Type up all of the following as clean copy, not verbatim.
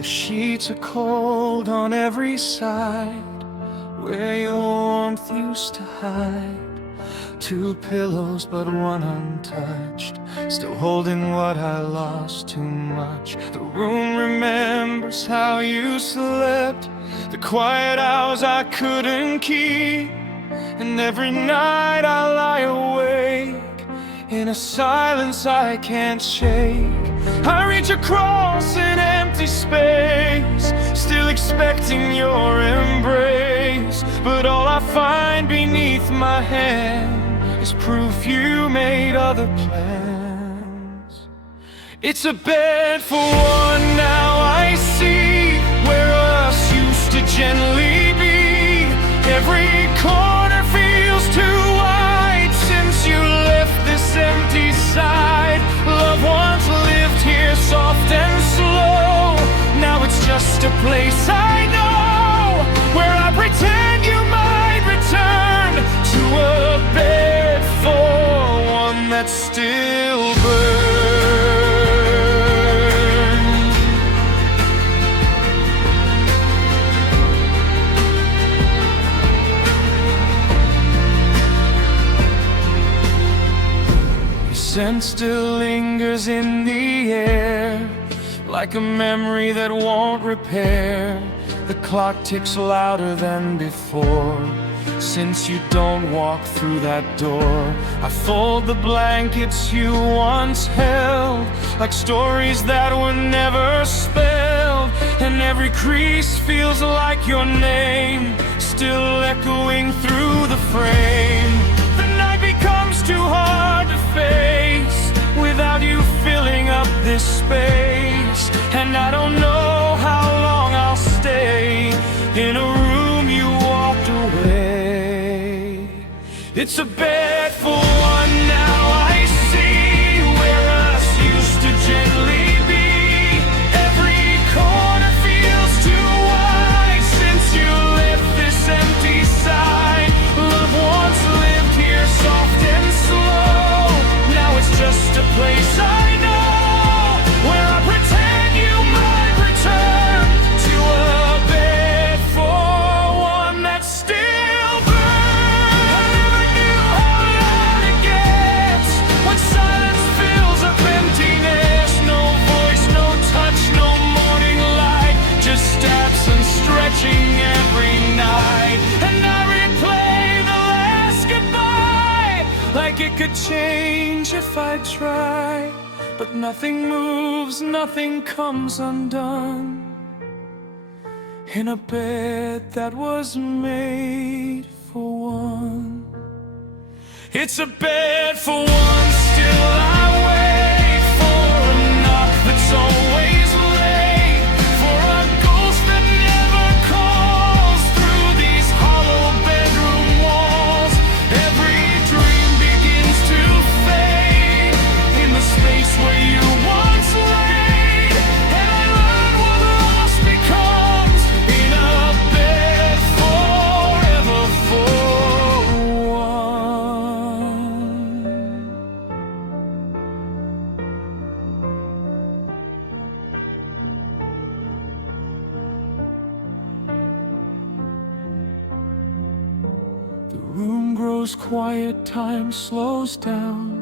The sheets are cold on every side, where your warmth used to hide. Two pillows but one untouched, still holding what I lost too much. The room remembers how you slept, the quiet hours I couldn't keep. And every night I lie awake in a silence I can't shake. I reach across an empty space, still expecting your embrace. But all I find beneath my hand is proof you made other plans. It's a bed for one, now I see where us used to gently be. Every corner feels too wide since you left this empty side. Love once lived here soft and slow, now it's just a place I know, where I pretend you might return to a bed for one that still burns. Your scent still lingers in the air, like a memory that won't repair. The clock ticks louder than before, since you don't walk through that door. I fold the blankets you once held, like stories that were never spelled. And every crease feels like your name, still echoing through the frame. The night becomes too hard to face without you filling up this space. And I don't know how long I'll stay in a room you walked away. It's a bed for one, now I see where us used to gently be. Every corner feels too wide since you left this empty side. Love once lived here soft and slow, now it's just a place I know, where I pretend you might return to a bed for one that still burns. I never knew how loud it gets when silence fills up emptiness. No voice, no touch, no morning light, just steps and stretching every night. And I replay the last goodbye, like it could change if I try. But nothing moves, nothing comes undone in a bed that was made for one. It's a bed for one, still I wait for a knock that's always late, for a ghost that never calls through these hollow bedroom walls. Every dream begins to fade in the space where you once laid, and I learn what lost becomes in a bed forever for one. The room grows quiet, time slows down,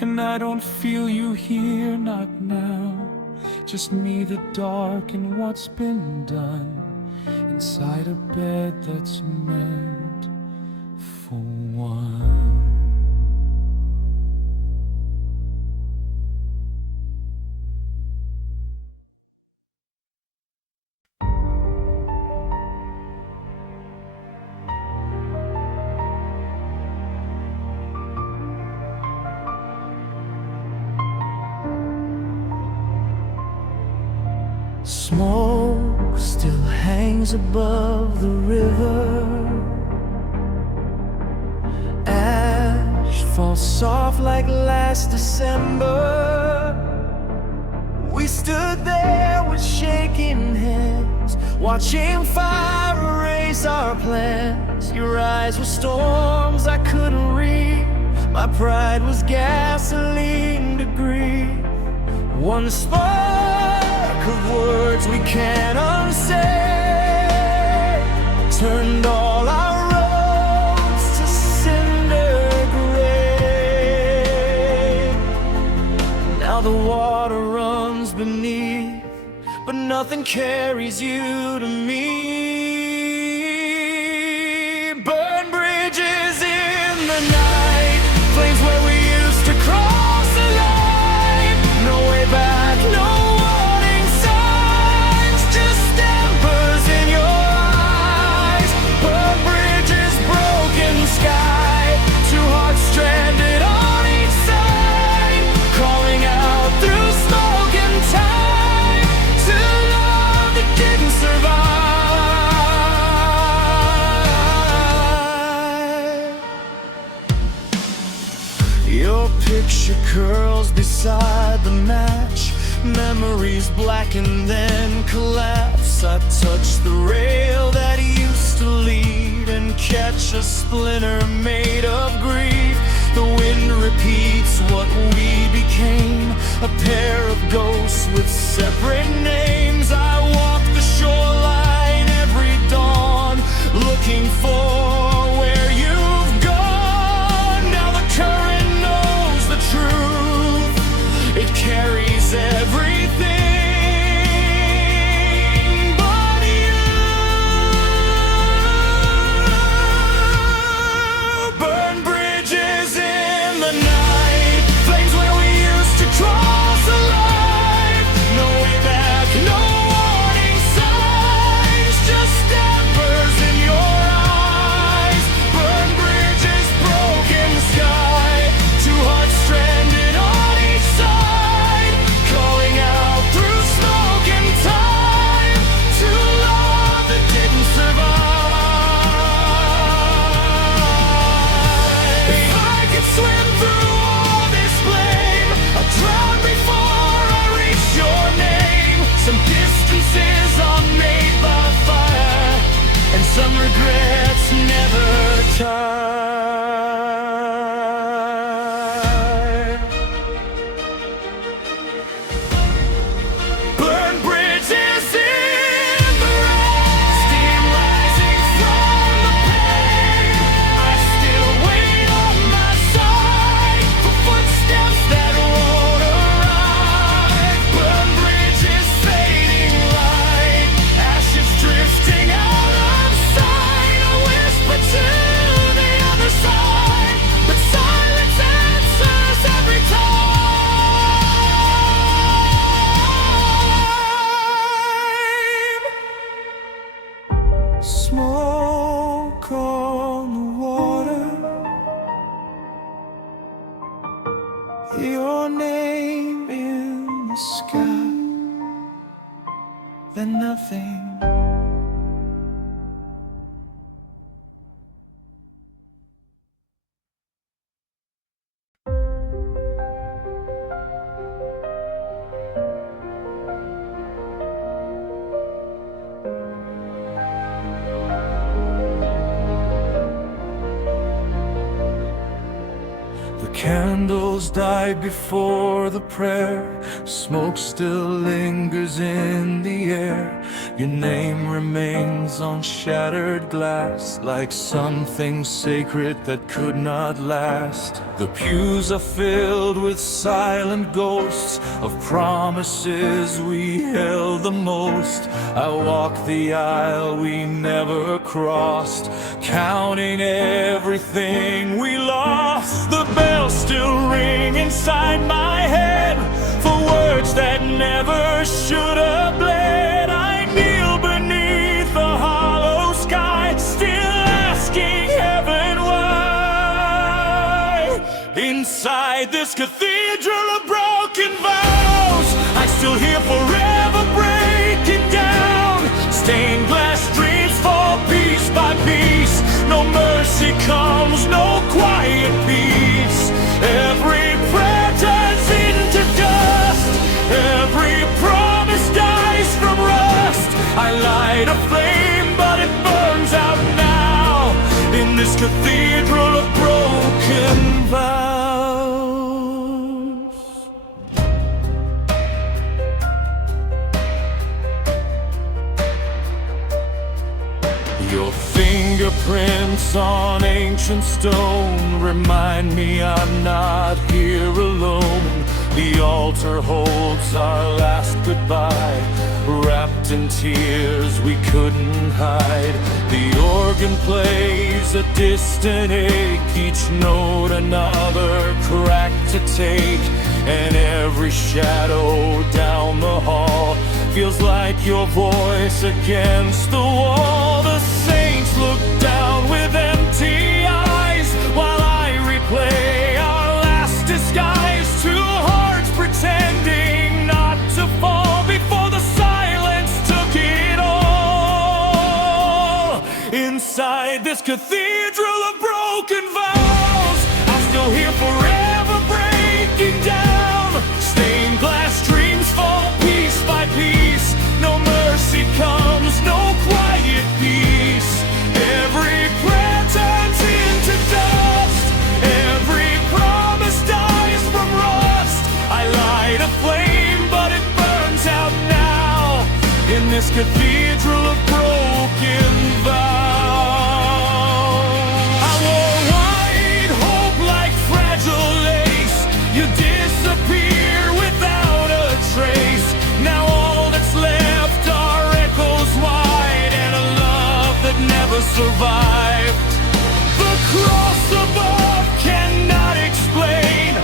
and I don't feel you here, not now. Just me, the dark, and what's been done inside a bed that's meant for one. Smoke still hangs above the river, ash falls soft like last December. We stood there with shaking hands, watching fire erase our plans. Your eyes were storms I couldn't read, my pride was gasoline to grief. One spark of words we can't unsay, turned all our roads to cinder gray. Now the water runs beneath, but nothing carries you to me. Burn bridges in the night, flames where we used to cross the line. No way back, no warning signs, just embers in your eyes. Burn bridges, broken sky, two hearts stranded on each side, calling out through smoke and time to love that didn't survive. Your picture curls beside the match, memories blacken then collapse. I touch the rail that used to lead and catch a splinter made of grief. The wind repeats what we became, a pair of ghosts with separate names. I walk the shoreline every dawn, looking for where you've gone. Now the current knows the truth, it carries everything but you. Burn bridges in the night, flames where we used to cross the line. No way back, no warning signs, just embers in your eyes. Burn bridges, broken sky, two hearts stranded on each side, calling out through smoke and time to love that didn't survive. If I could swim through all this flame, I'd drown before I reach your name. Some distances are made by fire, and some regrets never tire. Burn bridges in the rain, steam rising from the pain. I still wait on my side for footsteps that won't arrive. Burn bridges fading light, ashes drifting out of sight. I whisper to the other side, but silence answers every time. Smoke on the water, your name in the sky, then nothing. The candles died before the prayer, smoke still lingers in the air. Your name remains on shattered glass, like something sacred that could not last. The pews are filled with silent ghosts of promises we held the most. I walk the aisle we never crossed, counting everything we lost. The bells still ring inside my head for words that never should have bled. I kneel beneath the hollow sky, still asking heaven why. Inside this cathedral of broken vows, I still hear forever breaking down. Stained glass streets fall piece by piece. No mercy comes, no quiet peace. Every prayer turns into dust, every promise dies from rust. I light a flame, but it burns out now in this cathedral of broken vows. Your fingerprints on ancient stone remind me I'm not here alone. The altar holds our last goodbye, wrapped in tears we couldn't hide. The organ plays a distant ache, each note another crack to take. And every shadow down the hall feels like your voice against the wall. The saints look down with empty eyes while I replay our last disguise. Two hearts pretending not to fall before the silence took it all. Inside this cathedral of broken vows, I'm still here forever breaking down. Stained glass dreams fall piece by piece. No mercy comes, no quiet peace. Every prayer turns into dust, every promise dies from rust. I light a flame, but it burns out now in this cathedral of broken vows. I wore white hope like fragile lace. You disappear without a trace. Now all that's left are echoes wide and a love that never survived. The cross above cannot explain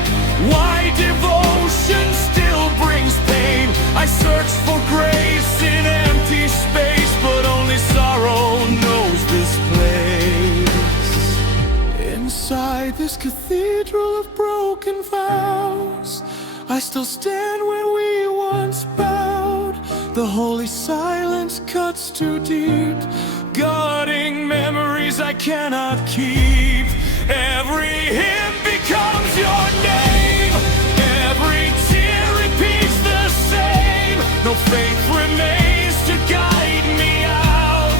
why devotion still brings pain. I search for grace in empty space, but only sorrow knows this place. Inside this cathedral of broken vows, I still stand when we once bowed. The holy silence cuts too deep, guarding memories I cannot keep. Every hymn becomes your name, every tear repeats the same. No faith remains to guide me out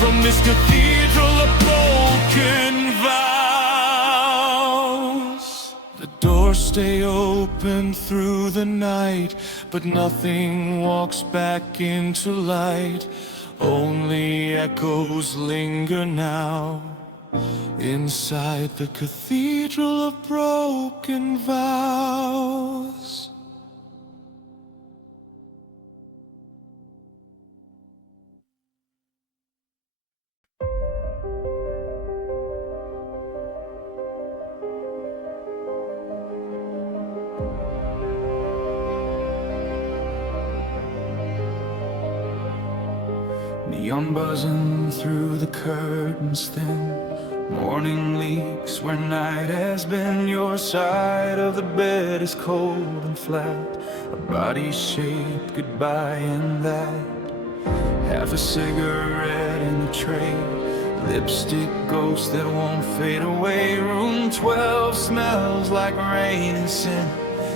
from this cathedral of broken vows. The doors stay open through the night, but nothing walks back into light. Only echoes linger now inside the cathedral of broken vows. Neon buzzing through the curtains thin, morning leaks where night has been. Your side of the bed is cold and flat, a body shaped goodbye in that. Half a cigarette in the tray, lipstick ghosts that won't fade away. Room 12 smells like rain and sin,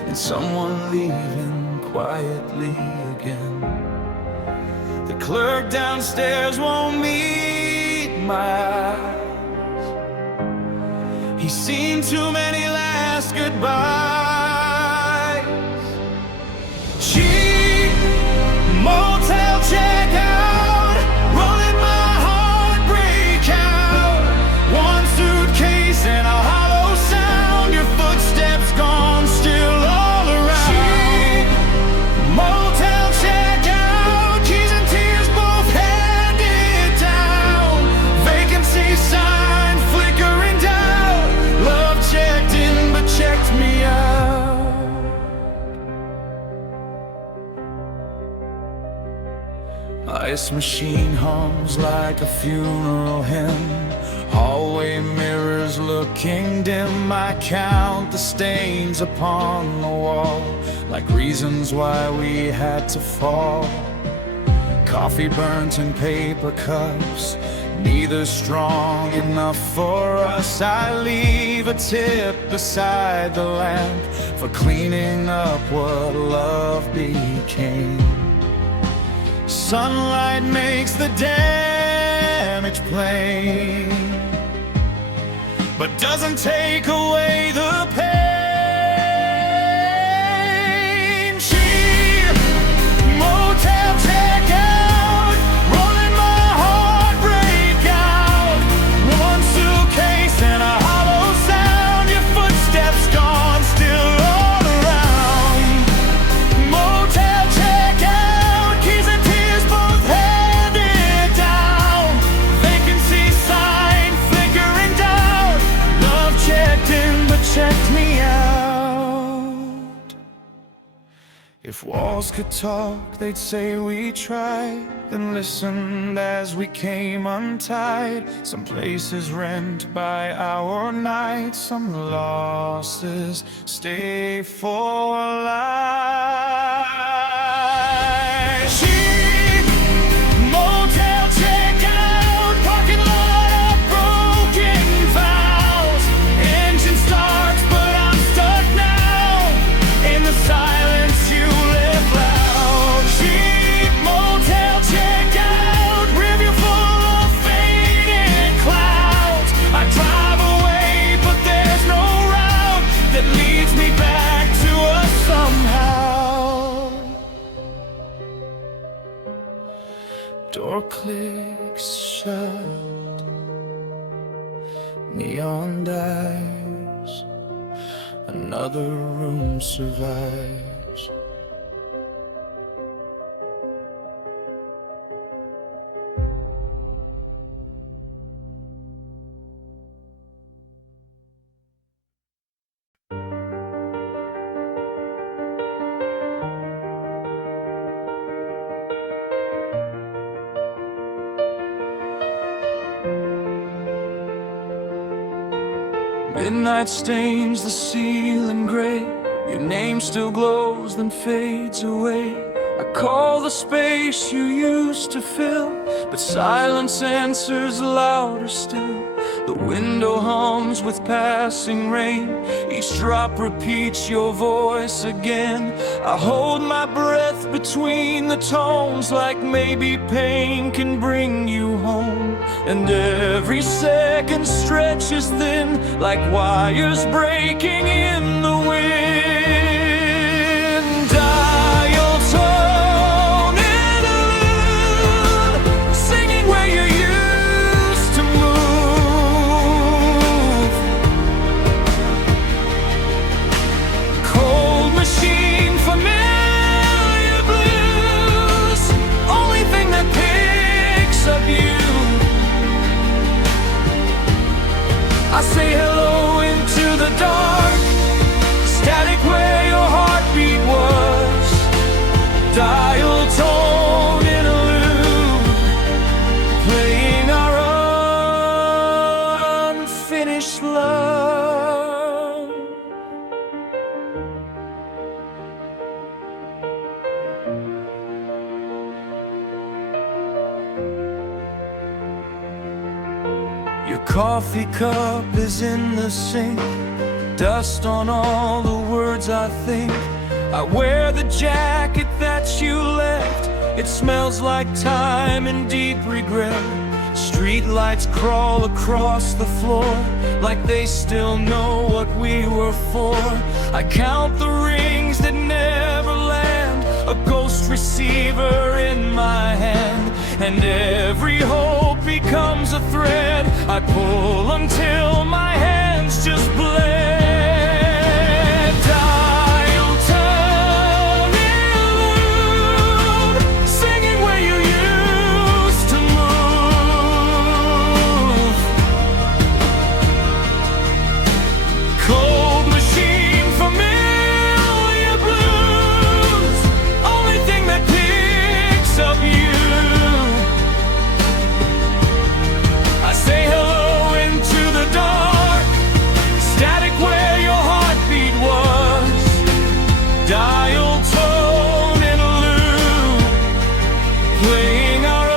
and someone leaving quietly again. The clerk downstairs won't meet my eyes. He's seen too many last goodbyes. Cheap motel checkout, rolling my heartbreak out. One suitcase and a hollow sound, your footsteps gone, still all around. Cheap motel checkout, keys and tears both handed down. Vacancy sign flickering down. Love checked in but checked me out. Ice machine hums like a funeral hymn. Hallway mirrors looking dim. I count the stains upon the wall, like reasons why we had to fall. Coffee burnt in paper cups, neither strong enough for us. I leave a tip beside the lamp for cleaning up what love became. Sunlight makes the damage plain, but doesn't take away the pain. Cheap motel checkout, rolling my heartbreak If walls could talk, they'd say we tried, then listened as we came untied. Some places rent by our night, some losses stay for life. Cheap motel checkout, parking lot of broken vows. Engine starts, but I'm stuck now in the silence. You live loud. Cheap motel checkout, review full of faded clouds. I drive away, but there's no route that leads me back to us somehow. Door clicks shut, neon dies, another room survives. Midnight stains the ceiling gray. Your name still glows, then fades away. I call the space you used to fill, but silence answers louder still. The window hums with passing rain. Each drop repeats your voice again. I hold my breath between the tones, like maybe pain can bring you home. And every second stretches thin, like wires breaking in the wind. Dial tone interlude, singing where you used to move. Cold machine, familiar blues, only thing that picks up you. I say hello into the dark, static where your heartbeat was. Dial tone interlude, playing our unfinished love. Your coffee cup is in the sink, dust on all the words I think. I wear the jacket that you left, it smells like time and deep regret. Street lights crawl across the floor, like they still know what we were for. I count the rings that never land, a ghost receiver in my hand. And every hope becomes a thread I pull until my hands just bled. Dial tone interlude, singing where you used to move. Cold machine, familiar blues, only thing that picks up you. Say hello into the dark, static where your heartbeat was. Dial tone interlude, playing our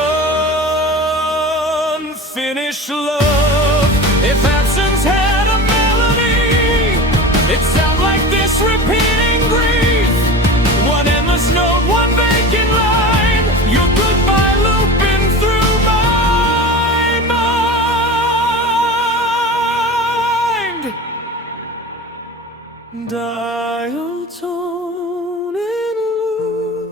unfinished love. If absence had a melody, it'd sound like this repeating grief. One endless note, one vacant line, your goodbye looping through my dial tone interlude,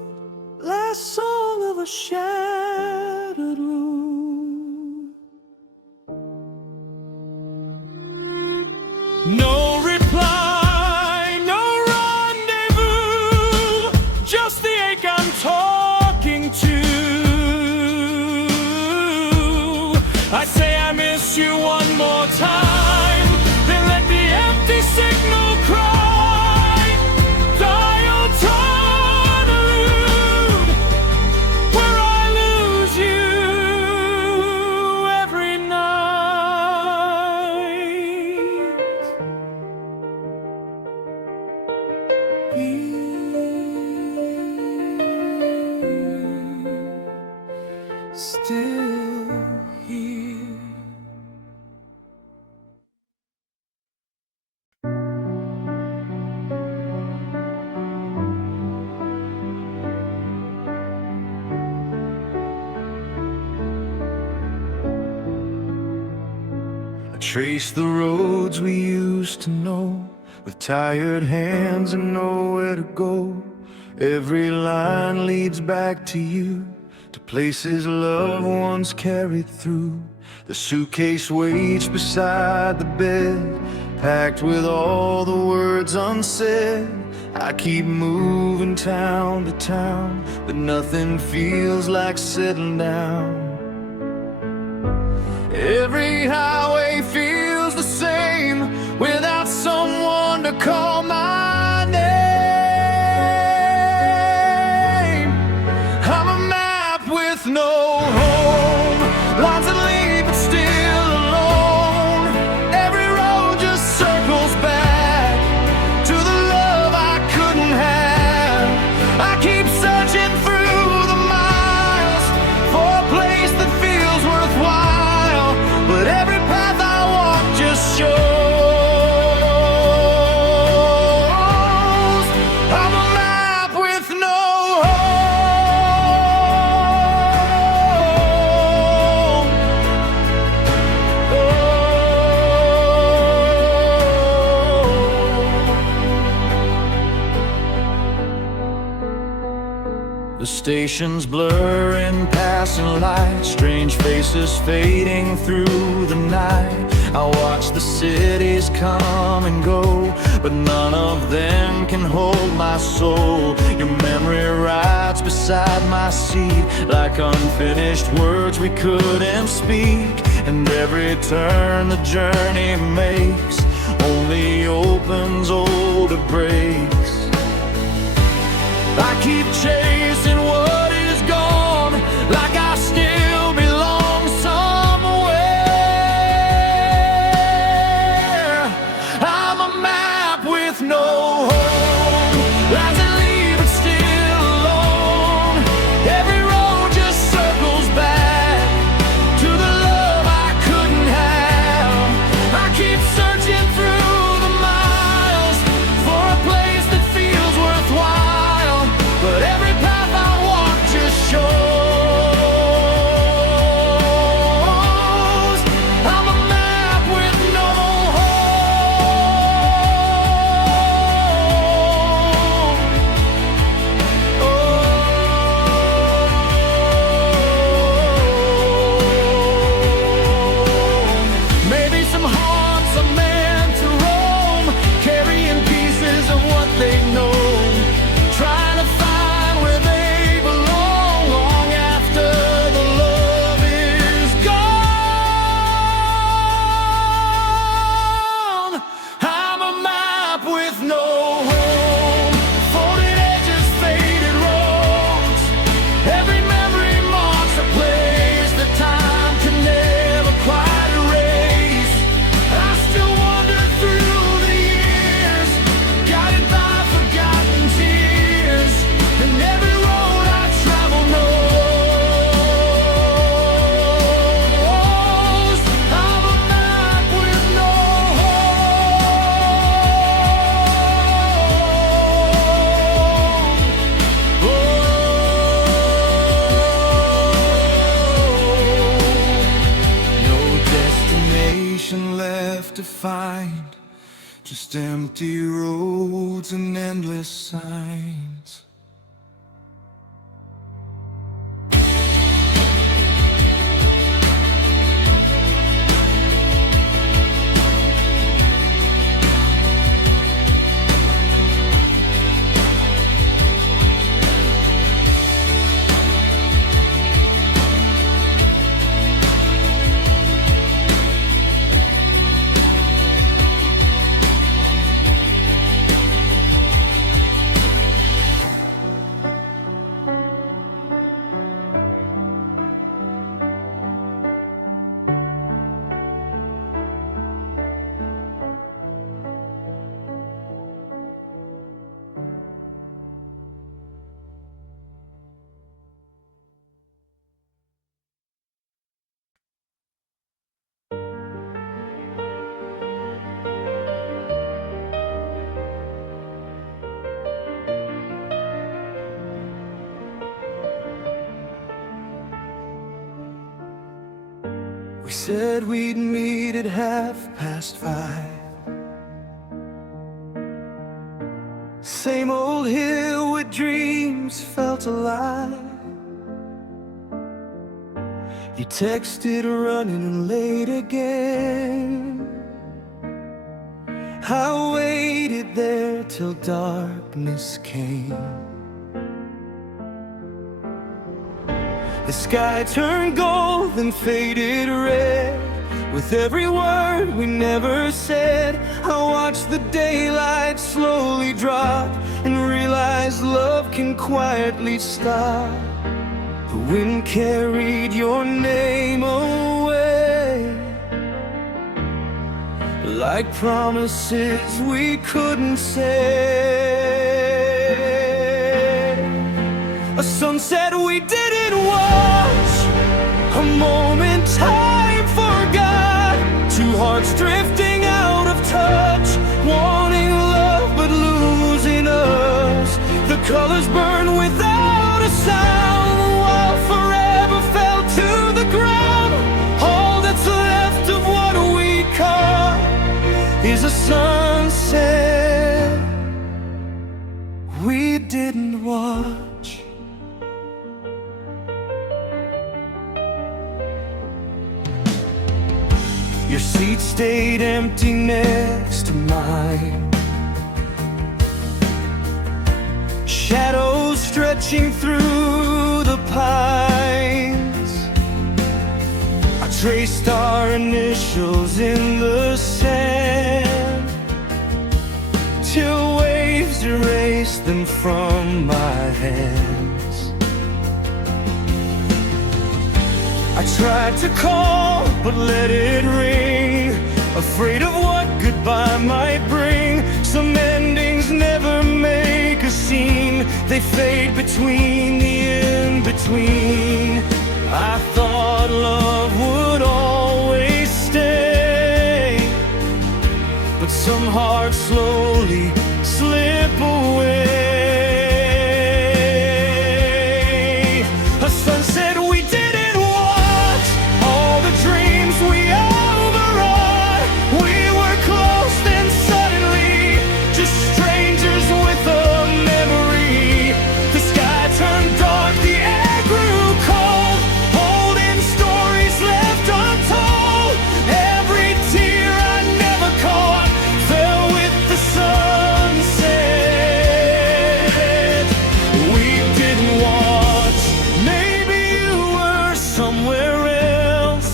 last song of a shattered room. No reply, no rendezvous, just the ache I'm talking to. I say I miss you one more time, then let the empty signal cry. Dial tone still here. I trace the roads we used to know, with tired hands and nowhere to go. Every line leads back to you, to places loved ones carried through. The suitcase waits beside the bed, packed with all the words unsaid. I keep moving town to town, but nothing feels like settling down. Every highway feels the same, without someone to call my name. I'm a map with no home, lines that lead but still alone. Every road just circles back to the love I couldn't have. I keep searching through the miles for a place that feels worthwhile, but every path I walk just shows I'm a map with no home. The stations blurring, passing lights, strange faces fading through the night. I watch the cities come and go, but none of them can hold my soul. Your memory rides beside my seat, like unfinished words we couldn't speak. And every turn the journey makes only opens older breaks. I keep chasing what is gone, like I still belong somewhere. I'm a map with no home, lines that lead but still alone. Every road just circles back to the love I couldn't have. I keep searching through the miles for a place that feels worthwhile, but every path I walk just shows I'm a map with no home. Maybe some hearts are meant to roam, carrying pieces of what they know, trying to find where they belong long after the love is gone. I'm a map with no home, folded edges, faded roads. Every memory marks a place that time can never quite erase. I still wander through the years, guided by forgotten tears, and every road I travel knows I'm a map with no home. No destination left to find, just empty roads and endless signs. We said we'd meet at 5:30. Same old hill with dreams felt alive. You texted running late again. I waited there till darkness came. The sky turned gold and faded red. With every word we never said, I watched the daylight slowly drop and realized love can quietly stop. The wind carried your name away, like promises we couldn't say. A sunset we didn't watch, a moment time forgot. Two hearts drifting out of touch, wanting love but losing us. The colors burn without a sound, while forever fell to the ground. All that's left of what we caught is a sunset we didn't watch. Your seat stayed empty next to mine, shadows stretching through the pines. I traced our initials in the sand till waves erased them from my hands. I tried to call, but let it ring, afraid of what goodbye might bring. Some endings never make a scene, they fade between the in-between. I thought love would always stay, but some hearts slowly slip away. A sunset we didn't watch, all the dreams we overrode. We were close, then suddenly just strangers with a memory. The sky turned dark, the air grew cold, holding stories left untold. Every tear I never caught fell with the sunset we didn't watch. Maybe you were somewhere else,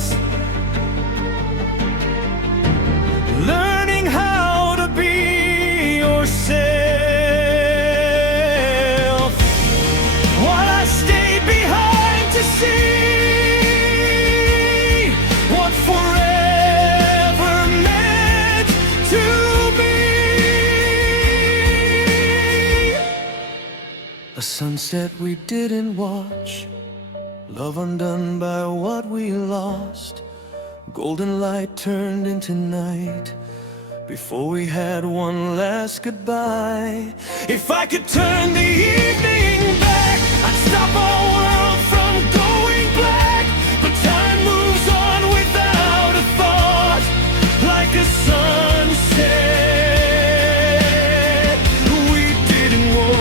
learning how to be yourself, while I stayed behind to see what forever meant to me. A sunset we didn't watch, love undone by what we lost. Golden light turned into night before we had one last goodbye. If I could turn the evening back, I'd stop our world from going black. But time moves on without a thought, like a sunset we didn't watch.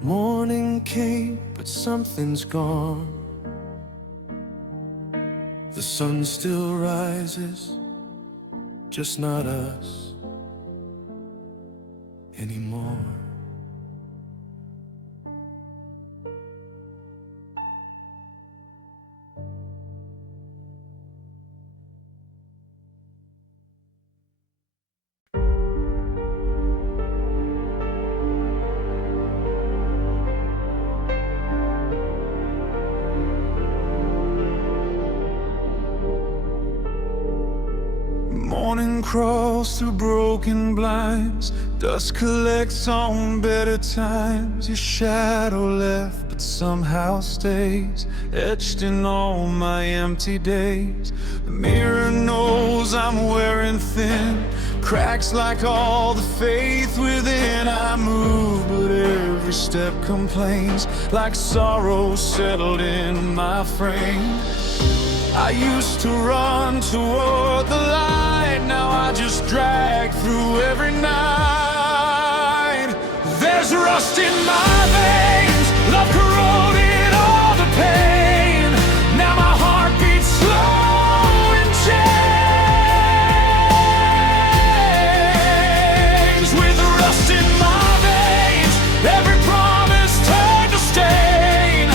Morning came, but something's gone. The sun still rises, just not us anymore. Morning crawls through broken blinds, dust collects on better times. Your shadow left, but that somehow stays etched in all my empty days. The mirror knows I'm wearing thin, cracks like all the faith within. I move, but every step complains, like sorrow settled in my frame. I used to run toward the light, now I just drag through every night. There's rust in my veins, love corroded all the pain. Now my heart beats slow and change. With rust in my veins, every promise turned to stain.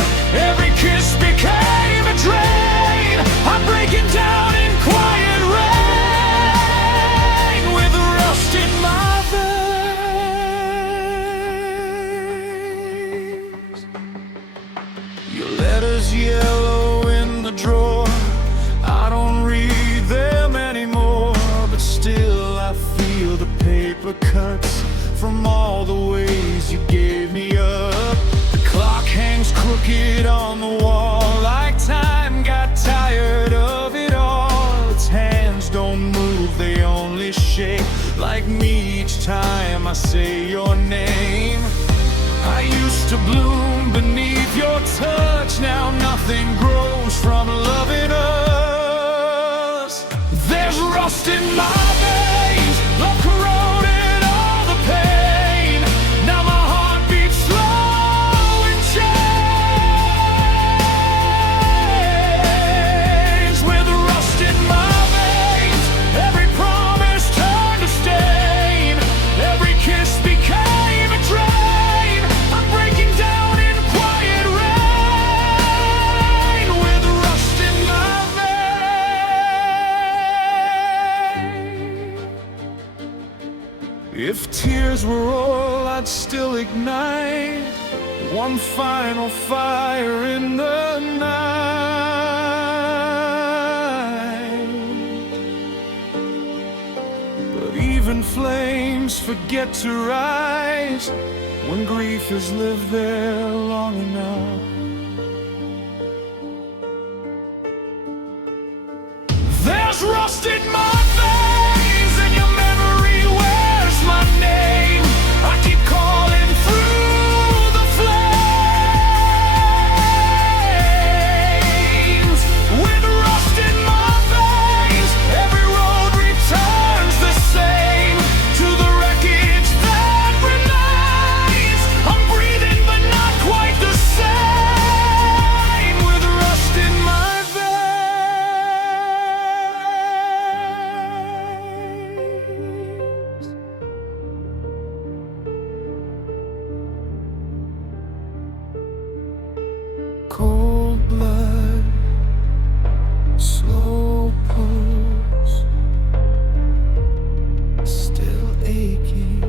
Every kiss became a drain. I'm breaking down in quiet rain. With rust in my veins. Your letters yellow in the drawer, I don't read them anymore, but still I feel the paper cuts from all the ways you gave me up. The clock hangs crooked on the wall, like time got tired of it all. Its hands don't move, they only shake, like me each time I say your name. I used to bloom beneath your touch, now nothing grows from loving us. There's rust in my veins, love corroded all the pain. Now my heart beats slow and change. With rust in my veins, every promise turned to stain. Every kiss became a drain. I'm breaking down in quiet rain. With rust in my veins. If tears were all I'd still ignite, one final fire in the night. But even flames forget to rise when grief has lived there long enough. There's rust in my veins, and your memory wears my name. I keep calling through the flames. With rust in my veins, every road returns the same to the wreckage that remains. I'm breathing but not quite the same. With rust in my veins. Cold blood, slow pulse, still aching.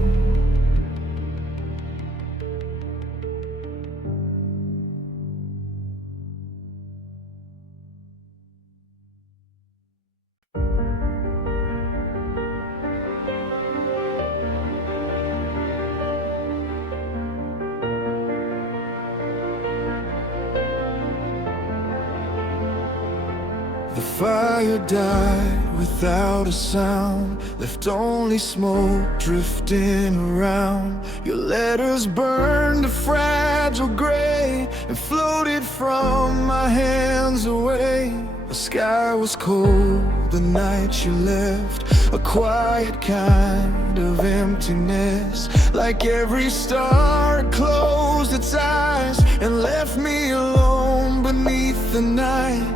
The fire died without a sound, left only smoke drifting around. Your letters burned a fragile gray and floated from my hands away. The sky was cold the night you left, a quiet kind of emptiness. Like every star had closed its eyes and left me alone beneath the night.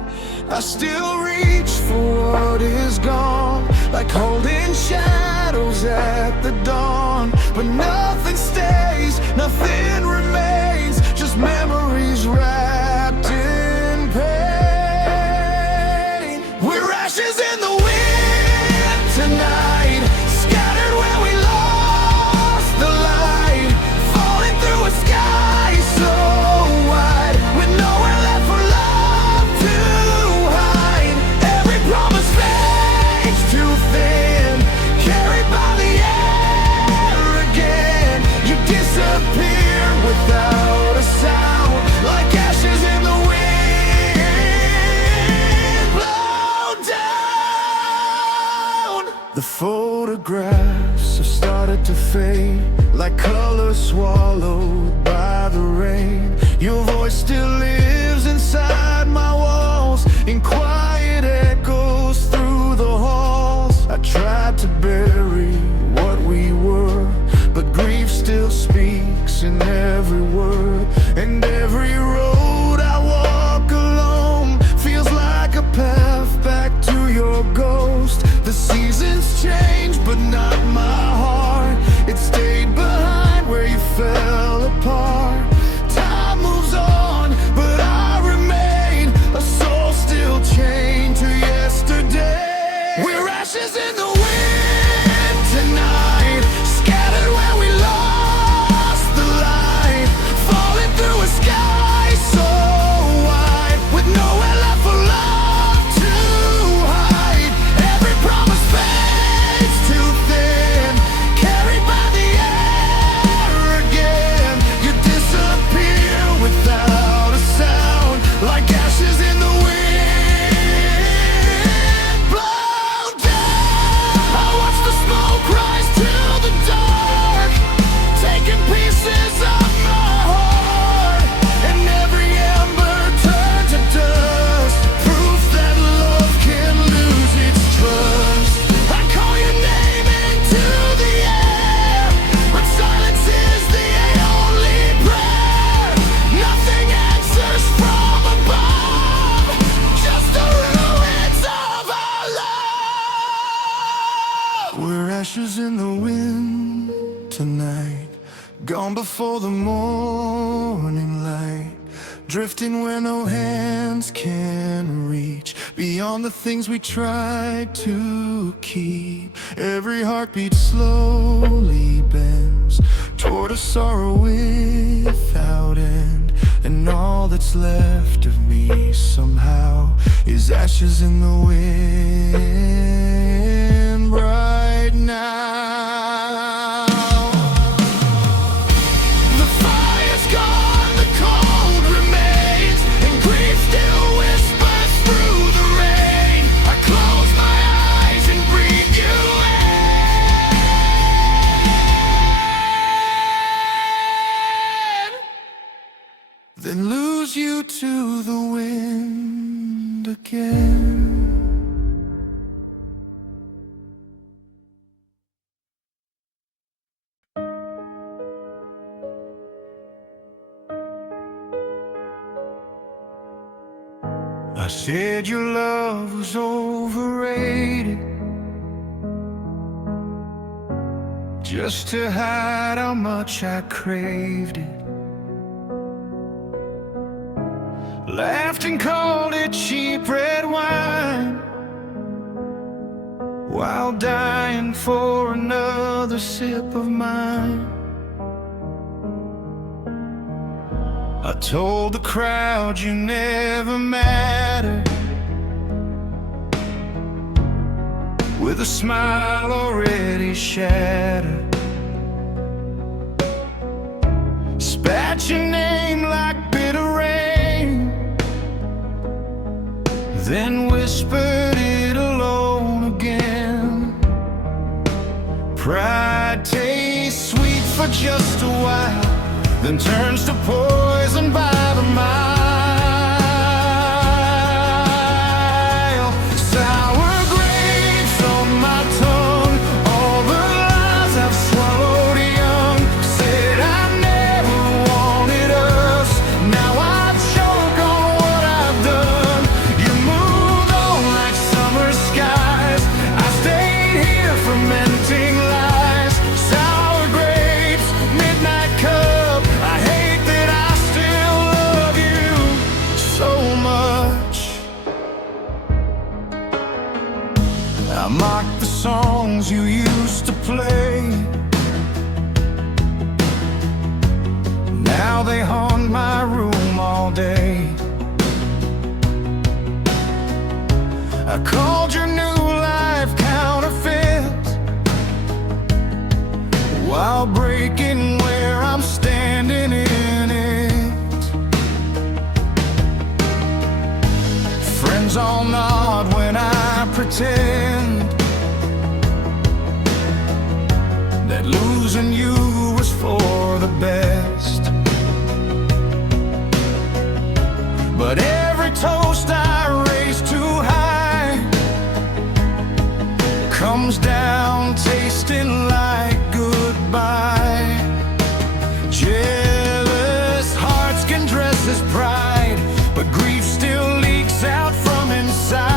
I still reach for what is gone, like holding shadows at the dawn. But nothing stays, nothing remains, just memories wrapped in pain. We're ashes in the wind tonight, scattered where we lost the light, falling through a sky so wide, with nowhere left for love to hide. Every promise fades too thin, carried by the air again. You disappear without a sound, The photographs have started to fade, like color swallowed by the rain. Your voice still lives inside my walls, in quiet echoes through the halls. I tried to bury what we were, but grief still speaks in every word. And every road I walk alone feels like a path back to your ghost. The seasons change, but not my heart. It stayed behind where you fell apart. Time moves on, but I remain a soul still chained to yesterday. We're ashes in the wind tonight, scattered where we lost the light, falling through a sky so wide, with nowhere left for love to hide. Every promise fades too thin, carried by the air again. You disappear without a sound, like ashes in the wind. Blow down. I watch the smoke rise to the dark, taking pieces of my heart, and every ember turned to dust. Proof that love can lose its trust. I call your name into the air, but silence is the only prayer. Nothing answers from above, just the ruins of our love. We're ashes in the wind tonight, gone before the morning light, drifting where no hands can reach, beyond the things we tried to keep. Every heartbeat slowly bends toward a sorrow without end, and all that's left of me somehow is ashes in the wind right now. The fire's gone, the cold remains, and grief still whispers through the rain. I close my eyes and breathe you in, then lose you to the wind again. I said your love was overrated, just to hide how much I craved it. Laughed and called it cheap red wine, while dying for another sip of mine. I told the crowd you never mattered, with a smile already shattered. Spat your name like bitter rain, then whispered it alone again. Pride tastes sweet for just a while, then turns to poison by the mile. Sour grapes on my tongue, all the lies I've swallowed young. Said I never wanted us, now I choke on what I've done. You moved on like summer skies, I stayed here fermenting lies. Sour grapes, midnight cup, I hate that I still love you so much. I mock the songs you used to play, now they haunt my room all day. I called your new life counterfeit, while breaking where I'm standing in it. Friends all nod when I pretend, that losing you was for the best. But every toast I raise too high comes down tasting like goodbye. Jealous hearts can dress as pride, but grief still leaks out from inside.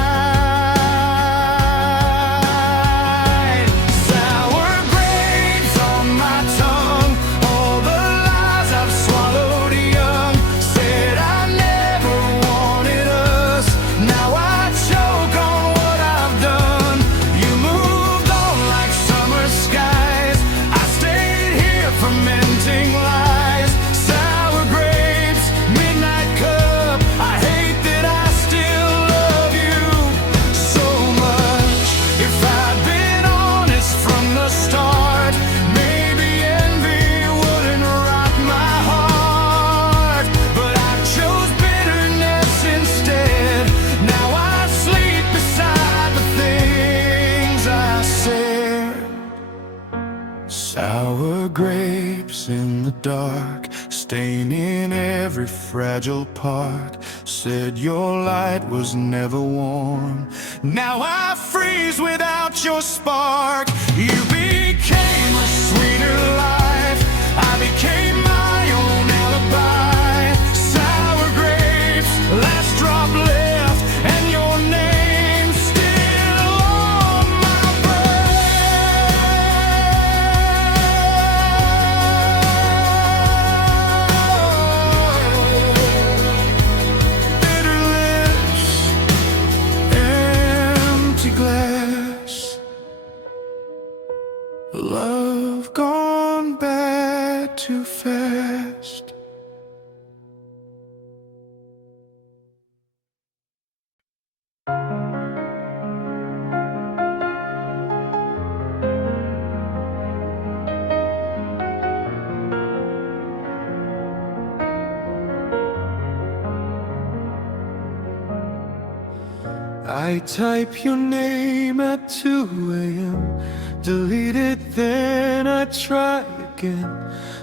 Sour grapes in the dark, staining every fragile part. Said your light was never warm. Now I freeze without your spark. You became a sweeter life. I became my own alibi. Sour grapes, last drop left, and your name still on my bitter lips, empty glass. Love gone bad too fast. I type your name at 2 a.m. Delete it, then I try again.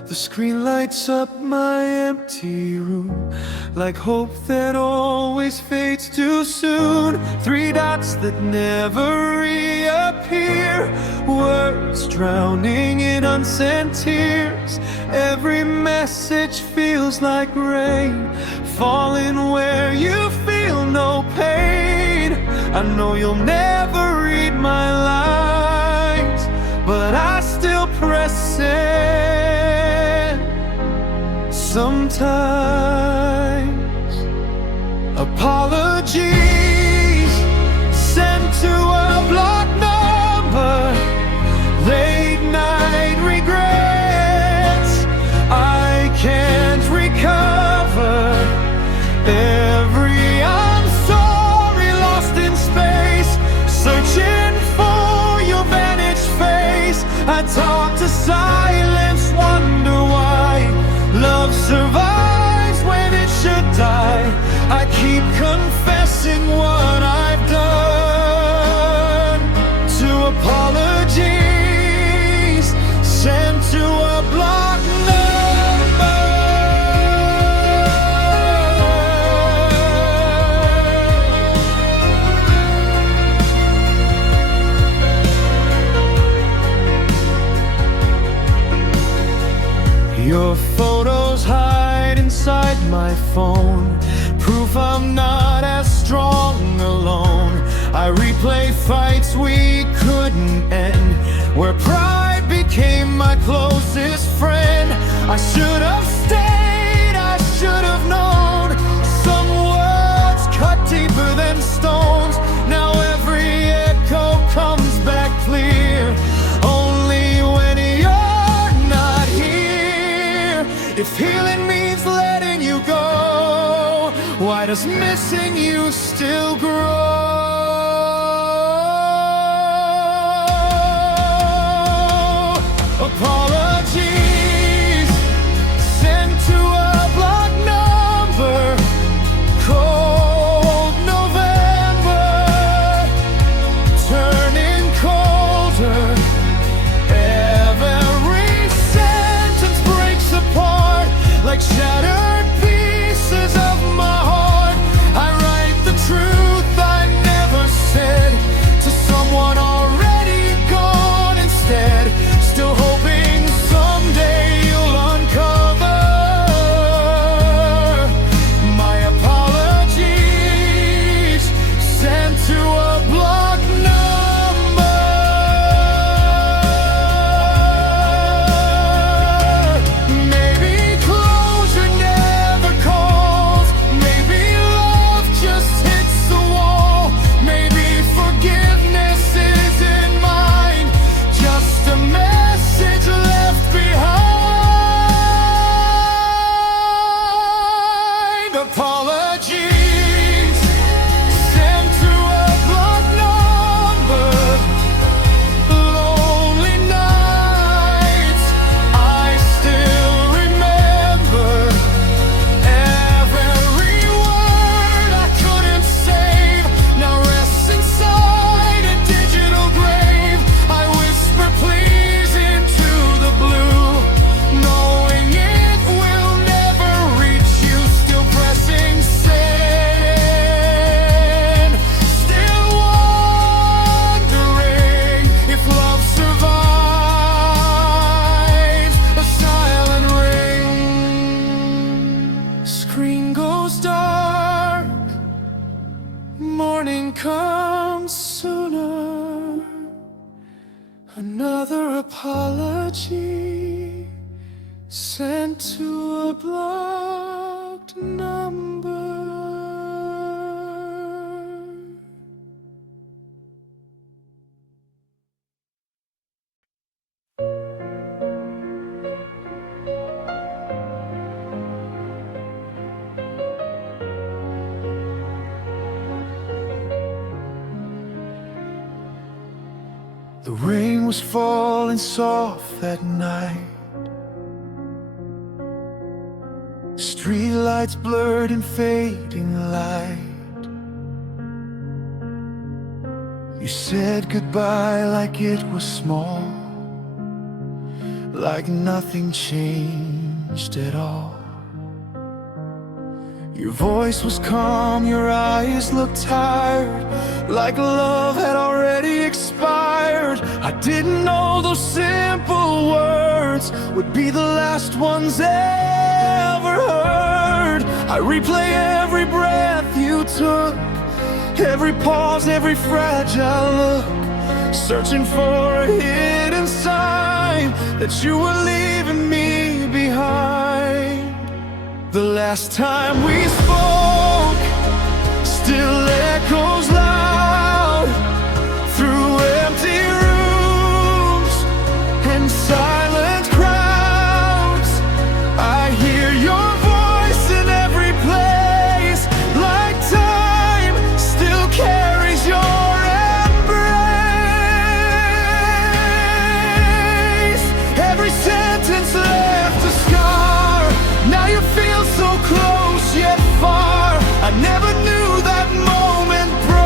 The screen lights up my empty room, like hope that always fades too soon. 3 dots that never reappear, words drowning in unsent tears. Every message feels like rain, falling where you feel no pain. I know you'll never read my lines, but I still press send. Sometimes apologies sent to a block number, late night regrets I can't recover. Every I'm sorry lost in space, searching for your vanished face. I talk to silence, wonder why love survives when it should die. I keep confessing what I've done. To apologies sent to a block number. Your photos hide inside my phone, proof I'm not as strong alone. I replay fights we couldn't end, where pride became my closest friend. I should have stayed, I should have known. Some words cut deeper than stones. Now every echo comes back clear, only when you're not here. If healing means letting you go, why does missing you still grow? Apologies sent to a block number, cold November, turning colder. Ever come sooner. Another apology sent to a blocked number. The rain was falling soft that night. Streetlights blurred in fading light. You said goodbye like it was small, like nothing changed at all. Your voice was calm, your eyes looked tired, like love had already expired. I didn't know those simple words would be the last ones ever heard. I replay every breath you took, every pause, every fragile look, searching for a hidden sign that you were leaving me behind. The last time we spoke still echoes loud through empty rooms and silent crowds. I hear your voice in every place, like time still carries your embrace. Every sentence left a scar. Now you feel so close yet far. I never knew that moment broke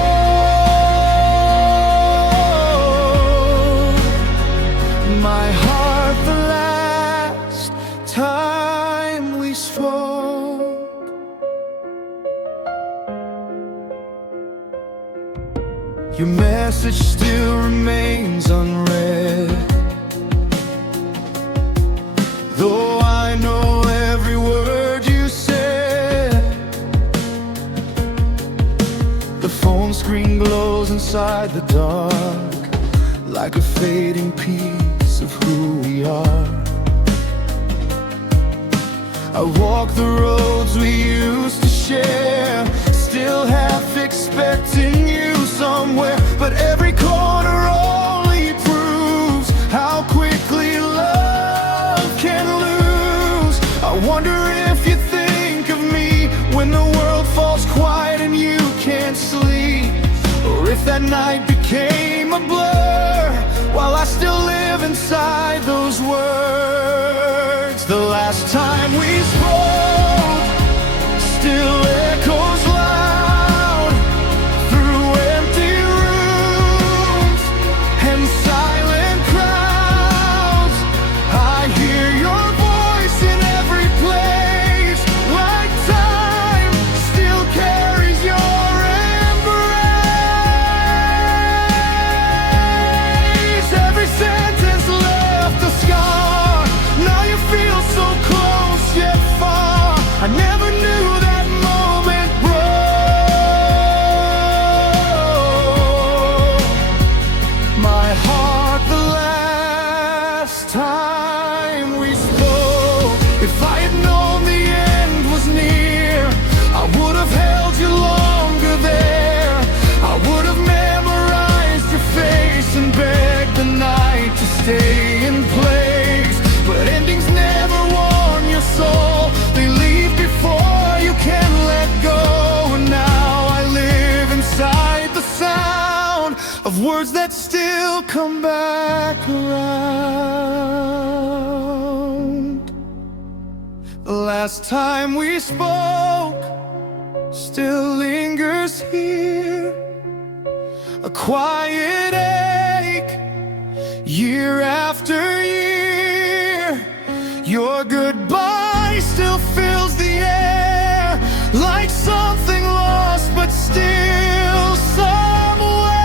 my heart the last time we spoke. Your message still remains unread, though I know every word you said. The phone screen glows inside the dark, like a fading piece of who we are. I walk the roads we used to share, still half expecting you somewhere, but every corner only proves how quickly love can lose. I wonder if you think of me when the world falls quiet and you can't sleep, or if that night became a blur while I still live inside those words. The last time we spoke still echoes loud through empty rooms and silent crowds. I hear your voice in every place, like time still carries your embrace. Every sentence left a scar. Now you feel so close yet far. I never knew that moment broke my heart the last time we spoke. If I had known the end was near, I would have held you longer there. I would have memorized your face and begged the night to stay in place. But endings never warm your soul, they leave before you can let go. And now I live inside the sound of words that still come back around. The last time we spoke still lingers here, a quiet ache, year after year. Your goodbye still fills the air, like something lost but still somewhere.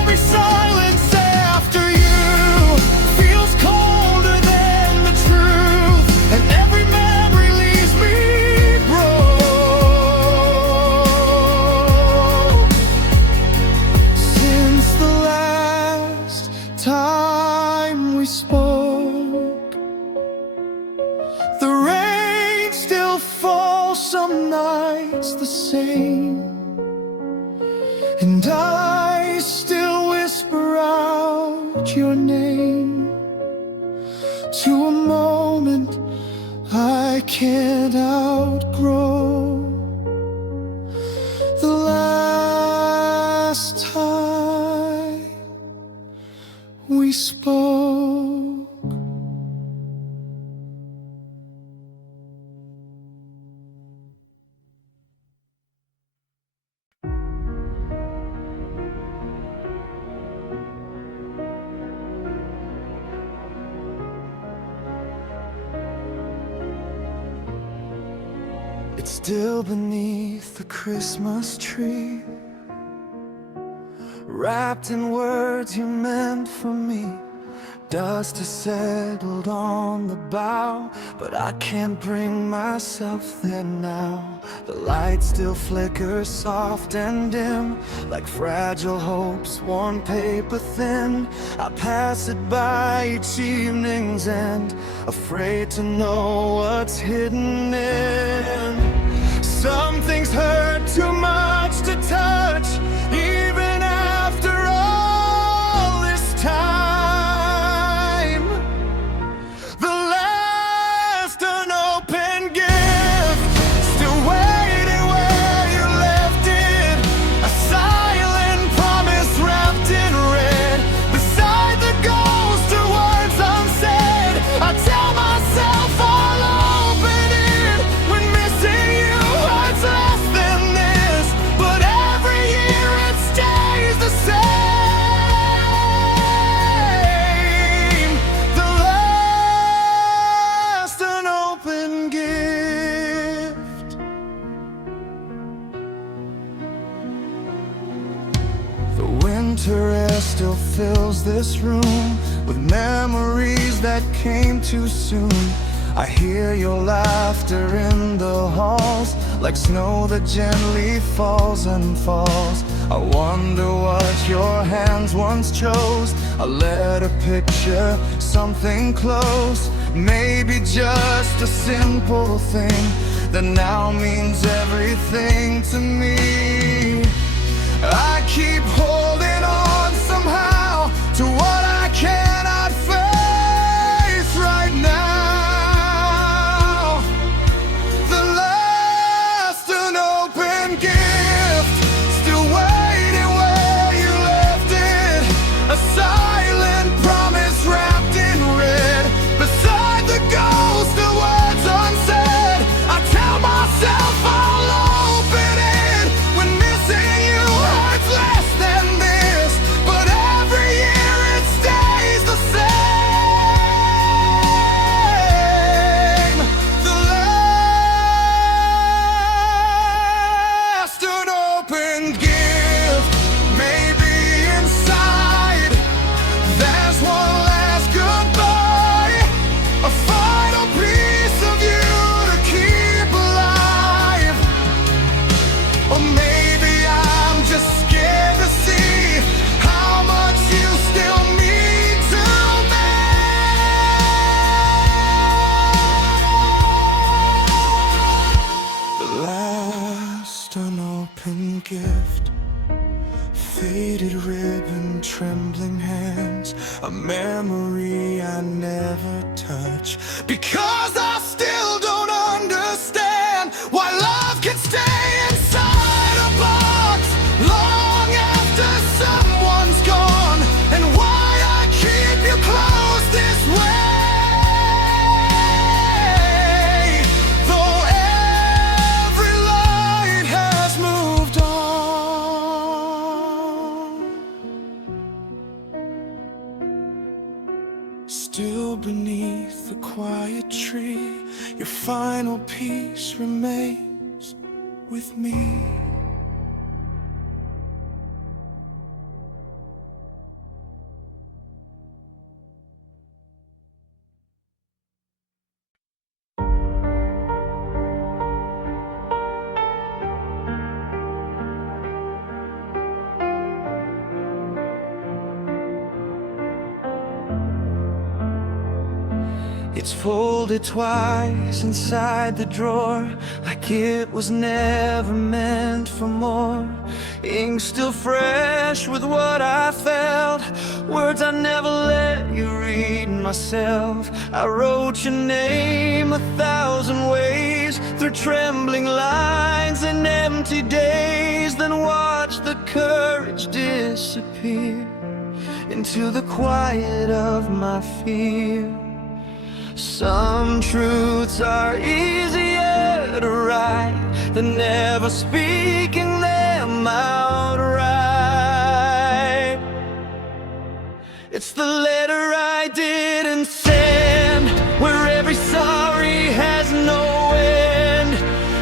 Every silence after you feels colder than the truth, and every memory leaves me broke. some nights the same, and I still whisper out your name to a moment I can't outgrow. The last time we spoke, it's still beneath the Christmas tree, wrapped in words you meant for me. Dust has settled on the bough, but I can't bring myself there now. The light still flickers soft and dim, like fragile hopes worn paper thin. I pass it by each evening's end, afraid to know what's hidden in. Some things hurt too much to touch, even after all this time. The last unopened gift, still waiting where you left it. A silent promise wrapped in red, beside the ghost of words unsaid. I tell myself I'll open it when missing you hurts less than this, but every year it stays the same. The last unopened gift. The winter air still fills this room with memories that came too soon. I hear your laughter in the halls, like snow that gently falls and falls. I wonder what your hands once chose. A letter, picture, something close, maybe just a simple thing that now means everything to me. I keep holding on somehow to what I cannot face right now. The last unopened gift, still waiting where you left it. A silent promise wrapped in red, beside the ghost of words unsaid. I tell myself I'll open it when missing you hurts less than this, but every year it stays the same. The last unopened gift, maybe inside there's one last goodbye, a final piece of you to keep alive. Or maybe I'm just scared to see how much you still mean to me. The last unopened gift, faded ribbon, trembling hands, a memory I never touch, because I still don't understand why love can stay inside a box long after someone's gone, and why I keep you close this way, though every light has moved on. Still beneath the quiet tree, your final piece remains with me. It's folded twice inside the drawer, like it was never meant for more. Ink still fresh with what I felt, words I never let you read myself. I wrote your name 1,000 ways, through trembling lines and empty days, then watched the courage disappear into the quiet of my fear. Some truths are easier to write than never speaking them outright. It's the letter I didn't send, where every sorry has no end.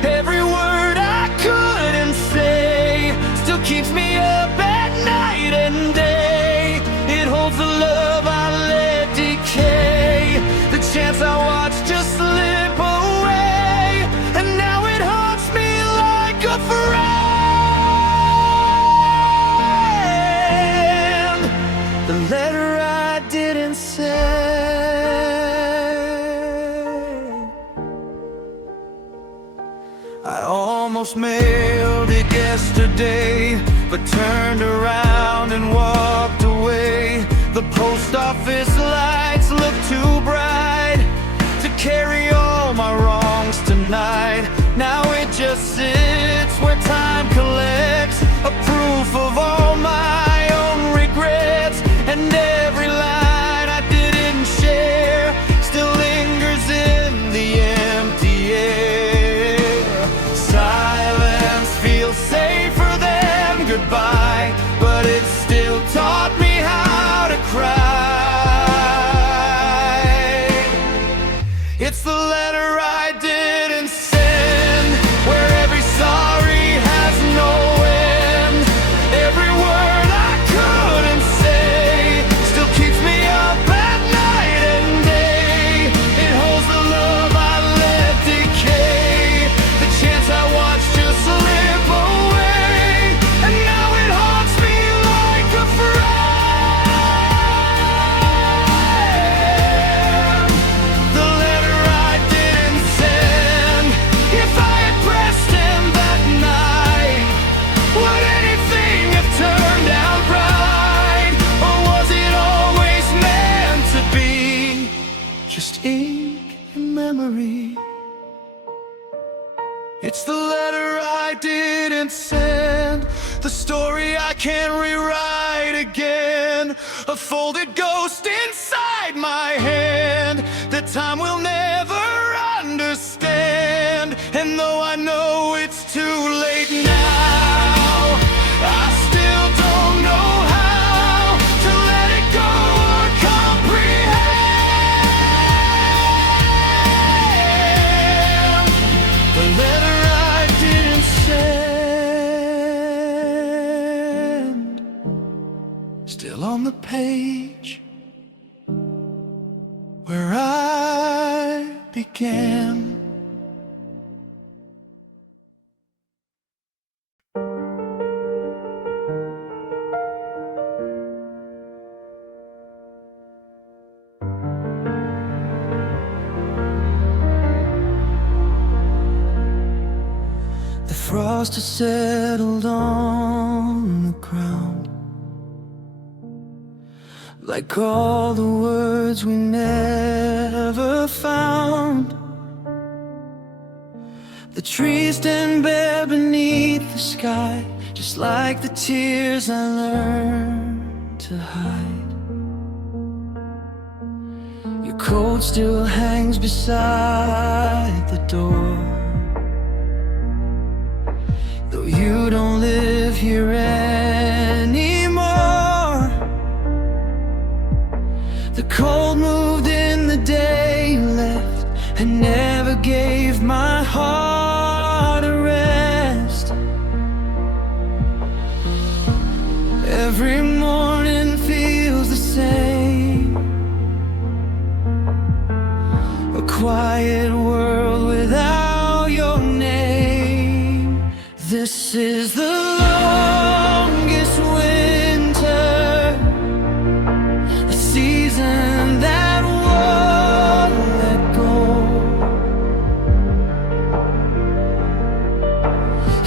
Every word I couldn't say still keeps me up at night and day. It holds the love I let decay, the chance I watched just slip away, and now it haunts me like a friend. The letter I didn't send. I almost mailed it yesterday, but turned around and walked away. The post office lights look too bright to carry all my wrongs tonight. Now it just sits where time collects a proof of all my own regrets, and every line I didn't share still lingers in the empty air. Silence feels safer than goodbye, but it still taught me how to cry. It's the letter I didn't send, where every sorry has no end. Every word I couldn't say still keeps me up at night and day. It holds the love I let decay, the chance I watched just slip away, and now it haunts me like a friend. The letter I didn't send, if I had pressed him that night, would anything have turned out right? Or was it always meant to be just ink and memory? It's the letter I didn't send, the story I can't rewrite again, a folded ghost inside my hand that time will never understand. And though I know it's too late now, I still don't know how to let it go or comprehend the letter I didn't send, still on the page where I began. The frost has settled on the ground, like all the words we never found. The trees stand bare beneath the sky, just like the tears I learned to hide. Your coat still hangs beside the door, though you don't live here anymore. The cold moved in the day you left, and never gave my heart a rest. Every morning feels the same, a quiet world without your name. This is the longest winter, a season that won't let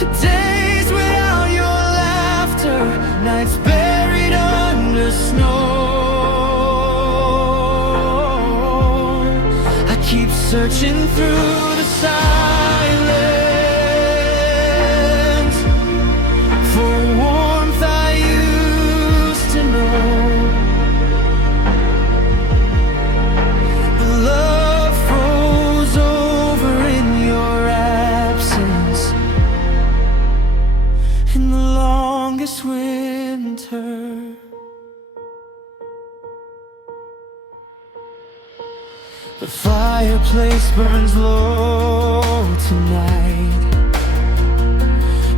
Days without your laughter, nights buried under snow. I keep searching through the silence for warmth I used to know. The love froze over in your absence in the longest winter. The fireplace burns low tonight,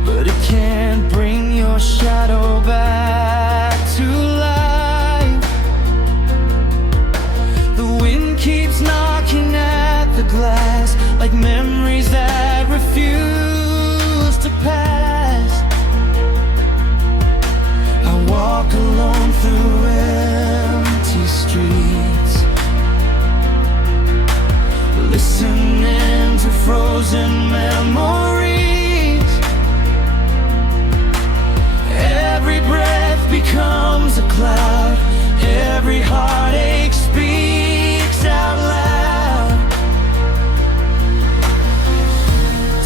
but it can't bring your shadow back to life. The wind keeps knocking at the glass, like memories that refuse to pass. I walk alone through empty streets, listening to frozen memories. Every breath becomes a cloud, every heartache speaks out loud.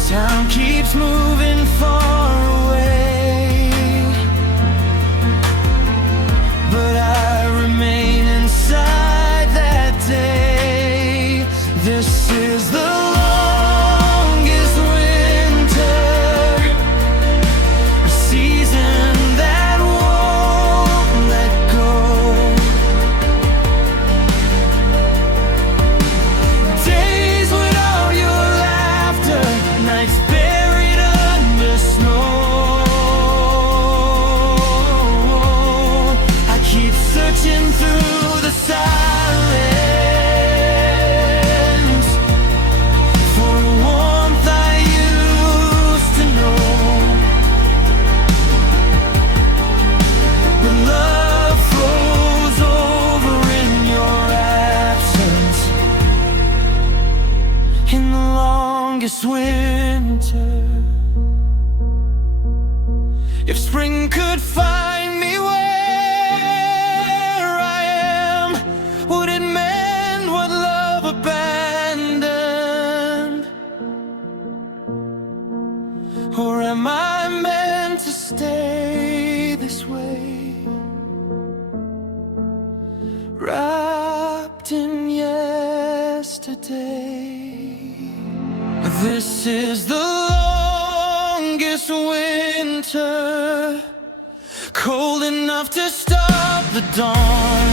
Time keeps moving far away, but I remain inside that day. This is the longest winter, a season that won't let go. Days without your laughter, nights buried under snow. I keep searching through the silence for warmth I used to know. When love froze over in your absence in the longest winter. If spring could find me where I am, would it mend what love abandoned? Or am I meant to stay this way, wrapped in yesterday? This is the longest winter, cold enough to stop the dawn.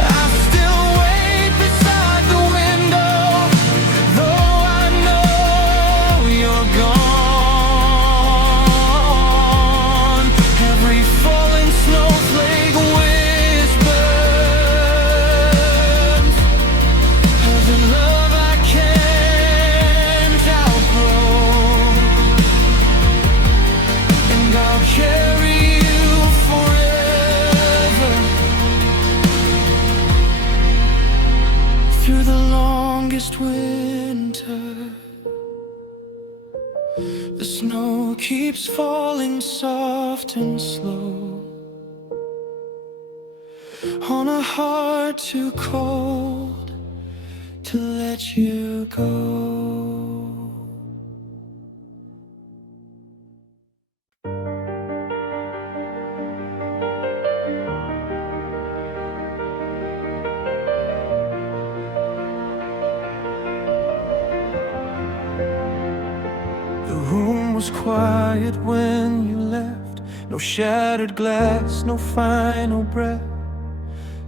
I still wait beside the window, though I know you're gone. Every falling snowflake whispers of the love I can't outgrow, and I'll carry you forever through the longest winter. The snow keeps falling soft and slow on a heart too cold to let you go. The room was quiet when you left. No shattered glass, no final breath,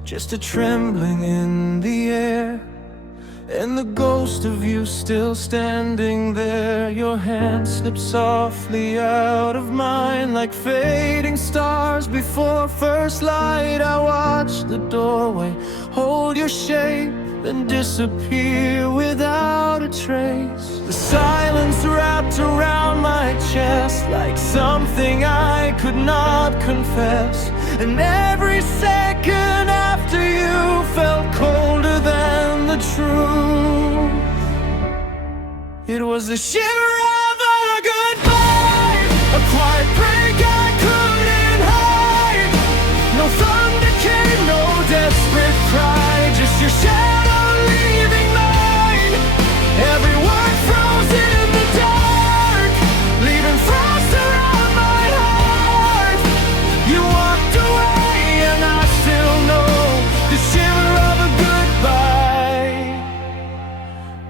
just a trembling in the air, and the ghost of you still standing there. Your hand slipped softly out of mine like fading stars before first light. I watched the doorway hold your shape, then disappear without a trace. The silence wrapped around my chest like something I could not confess, and every second after you felt colder than the truth. It was the shiver of a goodbye, a quiet break I couldn't hide. No thunder came, no desperate cry, just your shadow leaving mine. Every word froze in the dark, leaving frost around my heart. You walked away and I still know the shiver of a goodbye.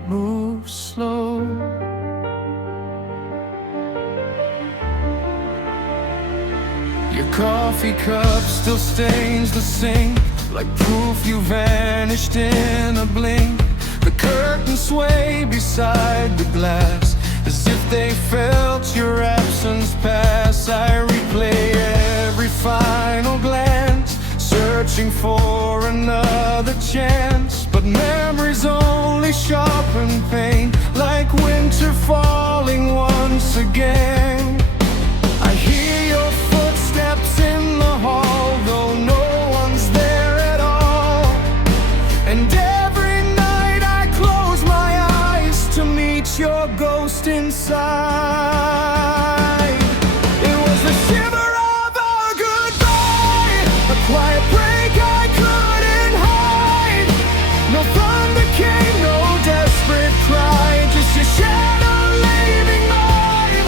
Move slow. Your coffee cup still stains the sink, like proof you vanished in a blink. The curtains sway beside the glass, as if they felt your absence pass. I replay every final glance, searching for another chance. But memories only sharpen pain, like winter falling once again. I hear your footsteps in the hall, though no one's there at all. And every night I close my eyes to meet your ghost inside. It was the shiver of a goodbye, a quiet break I couldn't hide. No thunder came, no desperate cry, just your shadow leaving mine.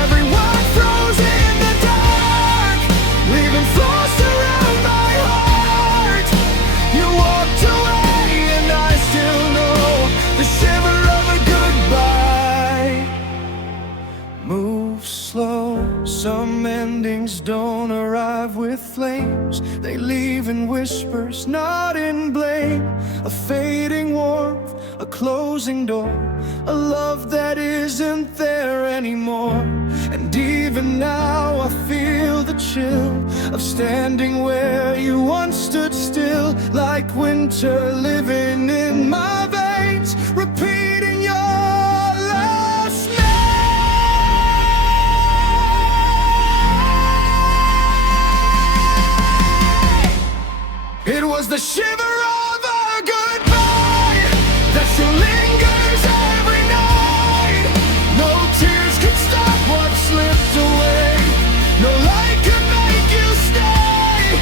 Every word froze in the dark, leaving frost around my heart. You walked away and I still know the shiver of a goodbye. Move slow. Some endings don't arrive with flames, they leave in whispers, not in blame. A fading warmth, a closing door, a love that isn't there anymore. And even now I feel the chill of standing where you once stood still, like winter living in my veins, repeating your last name. It was the shiver of a goodbye that still lingers every night. No tears could stop what slipped away, no light could make you stay.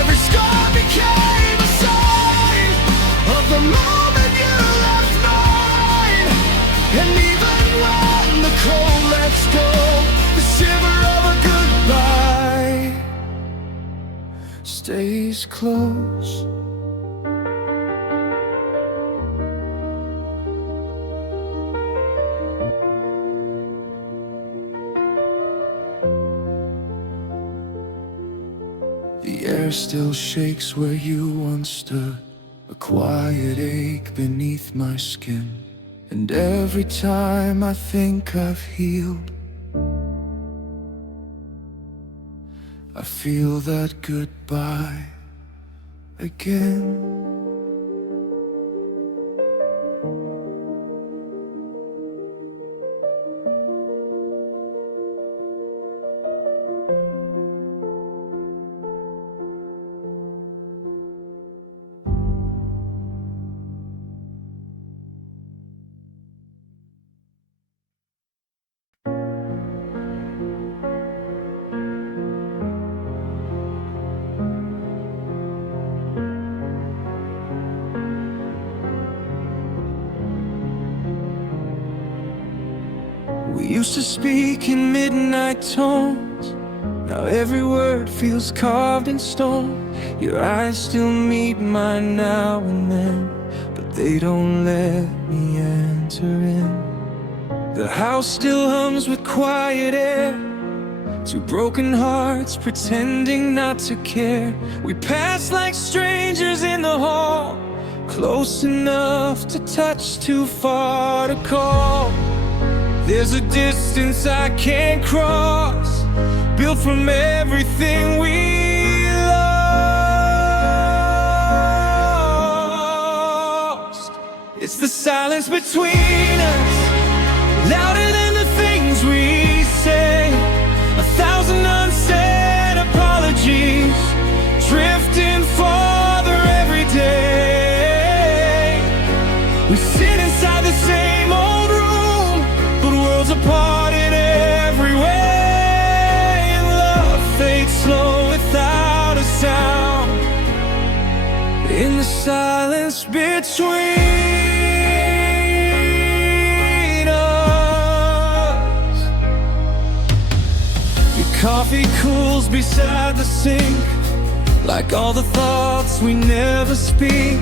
Every scar became a sign of the moment you left mine. And even when the cold lets go, the shiver of a goodbye stays close. The air still shakes where you once stood, a quiet ache beneath my skin. And every time I think I've healed, I feel that goodbye again. We used to speak in midnight tones, now every word feels carved in stone. Your eyes still meet mine now and then, but they don't let me enter in. The house still hums with quiet air, two broken hearts pretending not to care. We pass like strangers in the hall, close enough to touch, too far to call. There's a distance I can't cross, built from everything we lost. It's the silence between us, louder than the things we say. 1,000 unsaid apologies, drifting farther every day. We sit inside the same old room, silence between us. Your coffee cools beside the sink, like all the thoughts we never speak.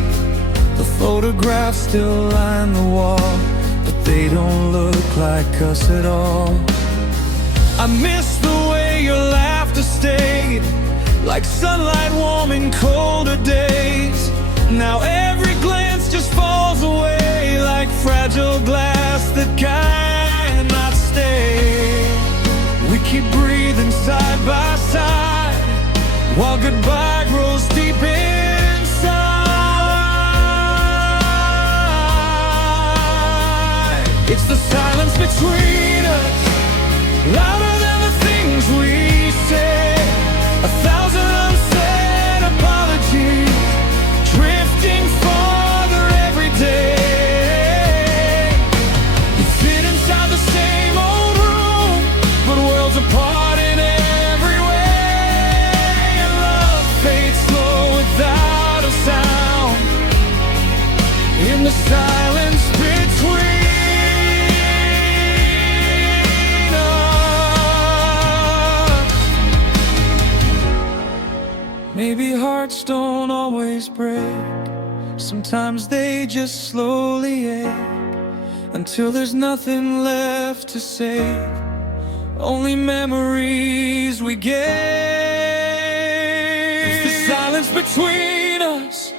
The photographs still line the wall, but they don't look like us at all. I miss the way your laughter stayed, like sunlight warming colder days. Now every glance just falls away, like fragile glass that cannot stay. We keep breathing side by side, while goodbye grows deep inside. It's the silence between us, louder than the things we say. 1,000 unsaid apologies, drifting farther every day. We fit inside the same old room, but worlds apart in every way. And love fades slow without a sound, in the silence between. Maybe hearts don't always break, sometimes they just slowly ache, until there's nothing left to say, only memories we gain. It's the silence between us,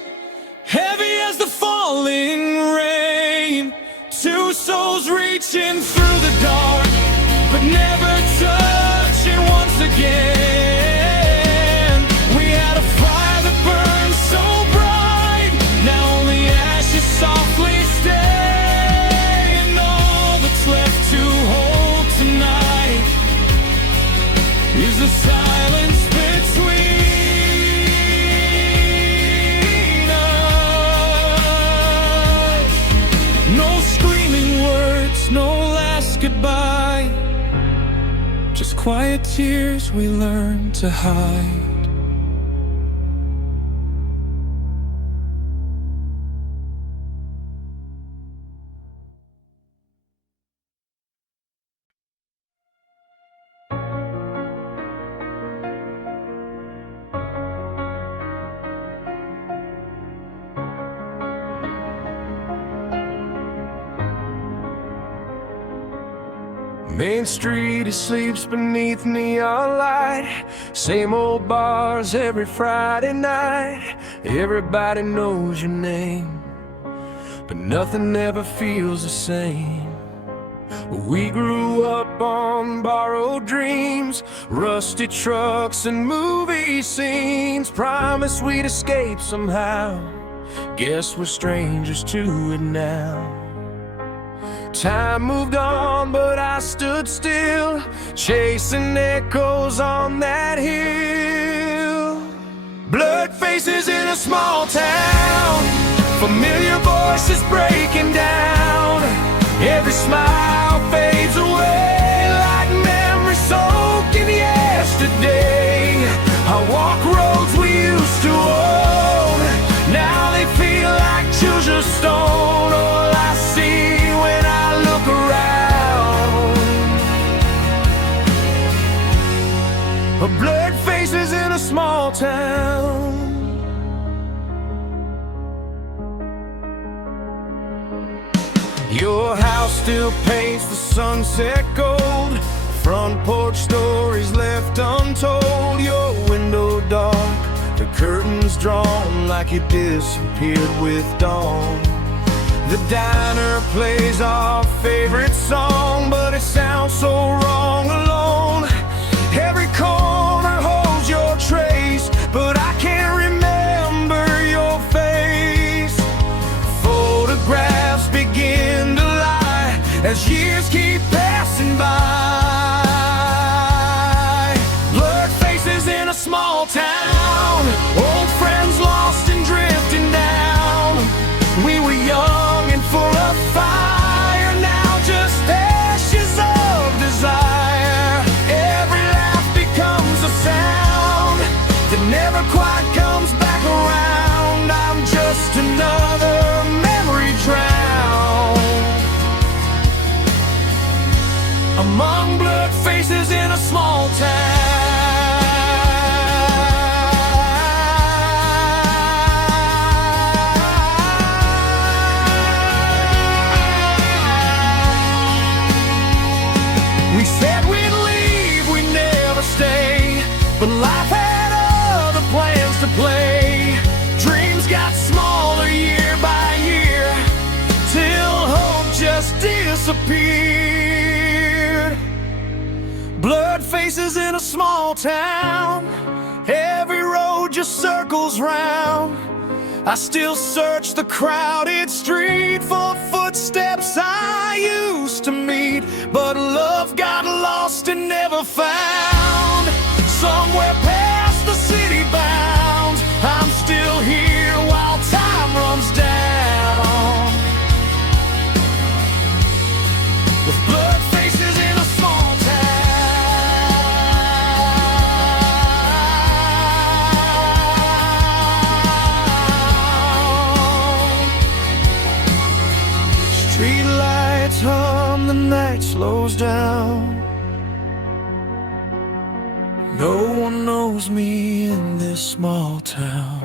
heavy as the falling rain. Two souls reaching through the dark, but never touching once again. Softly stay, and all that's left to hold tonight is the silence between us. No screaming words, no last goodbye, just quiet tears we learn to hide. Main Street, he sleeps beneath neon light. Same old bars every Friday night. Everybody knows your name, but nothing ever feels the same. We grew up on borrowed dreams, rusty trucks and movie scenes. Promised we'd escape somehow, guess we're strangers to it now. Time moved on, but I stood still, chasing echoes on that hill. Blurred faces in a small town, familiar voices breaking down. Every smile fades away like memory soaked in yesterday. I walk roads we used to own, now they feel like choose your stone. All I see when I look around are blurred faces in a small town. Your house still paints the sunset gold, front porch stories left untold. Your window dark, the curtains drawn like you disappeared with dawn. The diner plays our favorite song, but it sounds so wrong alone. Every corner holds your trace, but I can't remember your face. Photographs begin to lie as years keep passing by. Blurred faces in a small town, old friends lost and drifting down. We were young and full of fire, now just ashes of desire. Every laugh becomes a sound that never quite comes back around. I'm just another faces in a small town. We said we'd leave, we never stay, but life had other plans to play. Dreams got smaller year by year, till hope just disappeared. Blurred faces in a small town, every road just circles round. I still search the crowded street for footsteps I used to meet, but love got lost and never found. Somewhere past the city bounds, I'm still here while time runs down. With blurred faces in a small town. Street lights hum, the night slows down. No one knows me in this small town.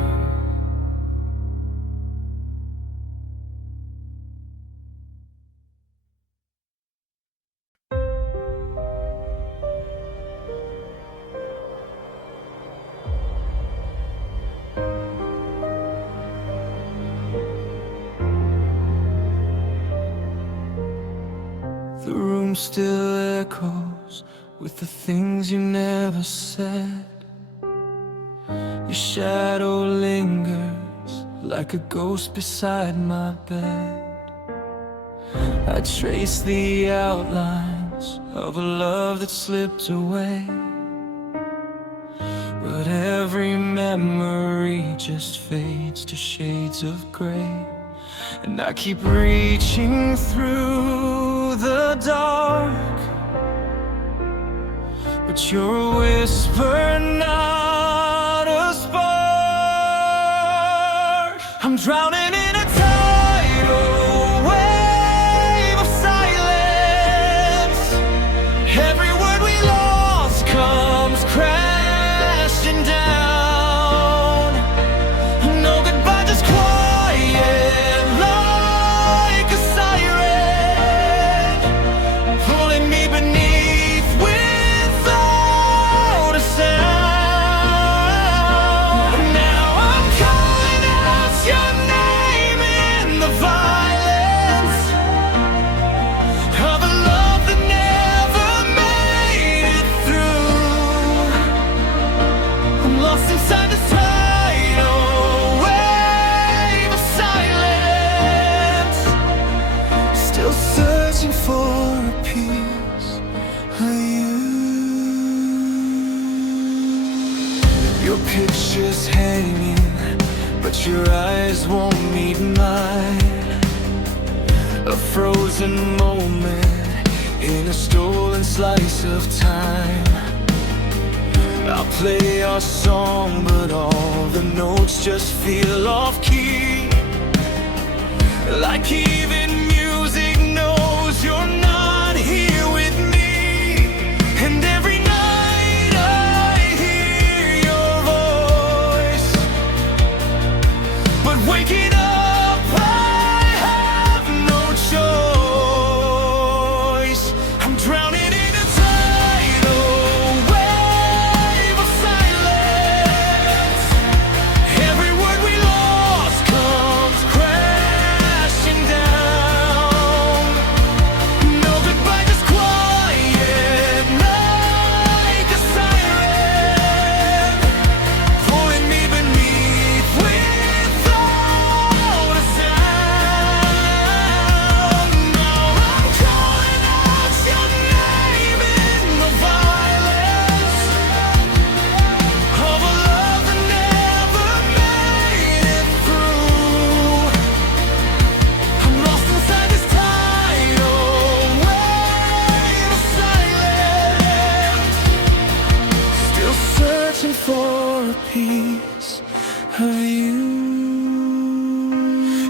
The room still echoes with the things you never said. Your shadow lingers like a ghost beside my bed. I trace the outlines of a love that slipped away, but every memory just fades to shades of gray. And I keep reaching through the dark, but you're a whisper, not a spark. I'm drowning in a tidal wave of silence. Every word we lost comes crashing down. No goodbye, just quiet like a siren, pulling me beneath without a sound. Now I'm calling out your name in the violence of a love that never made it through. I'm lost inside this tidal wave of silence, still searching for a piece of you. Your picture's hanging, but your eyes won't meet mine. A frozen moment in a stolen slice of time. I'll play our song, but all the notes just feel off key. Like even music knows you're not here with me. And every night I hear your voice, but waking up I have no choice. I'm drowning in a tidal wave of silence. Every word we lost comes crashing down. No goodbye, just quiet like a siren, pulling me beneath without a sound. Now I'm calling out your name in the violence of a love that never made it through. I'm lost inside this tidal wave of silence, still searching for a piece of you.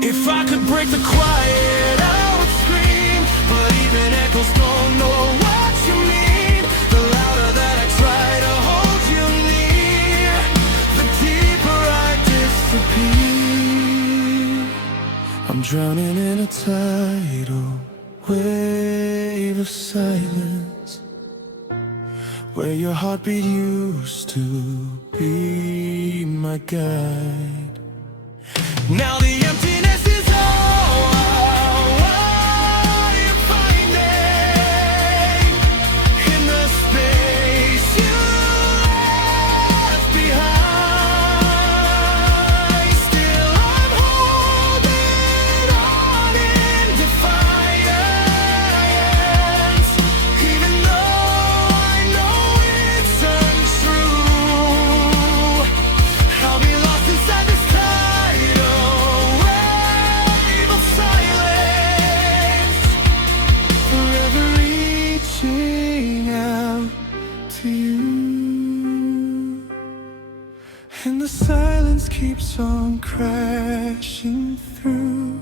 If I could break the quiet, I would scream, but even echoes don't know what you mean. The I'm drowning in a tidal wave of silence, where your heartbeat used to be my guide. Now the emptiness is all I am finding in the space you left behind. Still I'm holding on in defiance, even though I know it's untrue. I'll be lost inside this tidal wave of silence, forever reaching out to you. And the silence keeps on crashing through,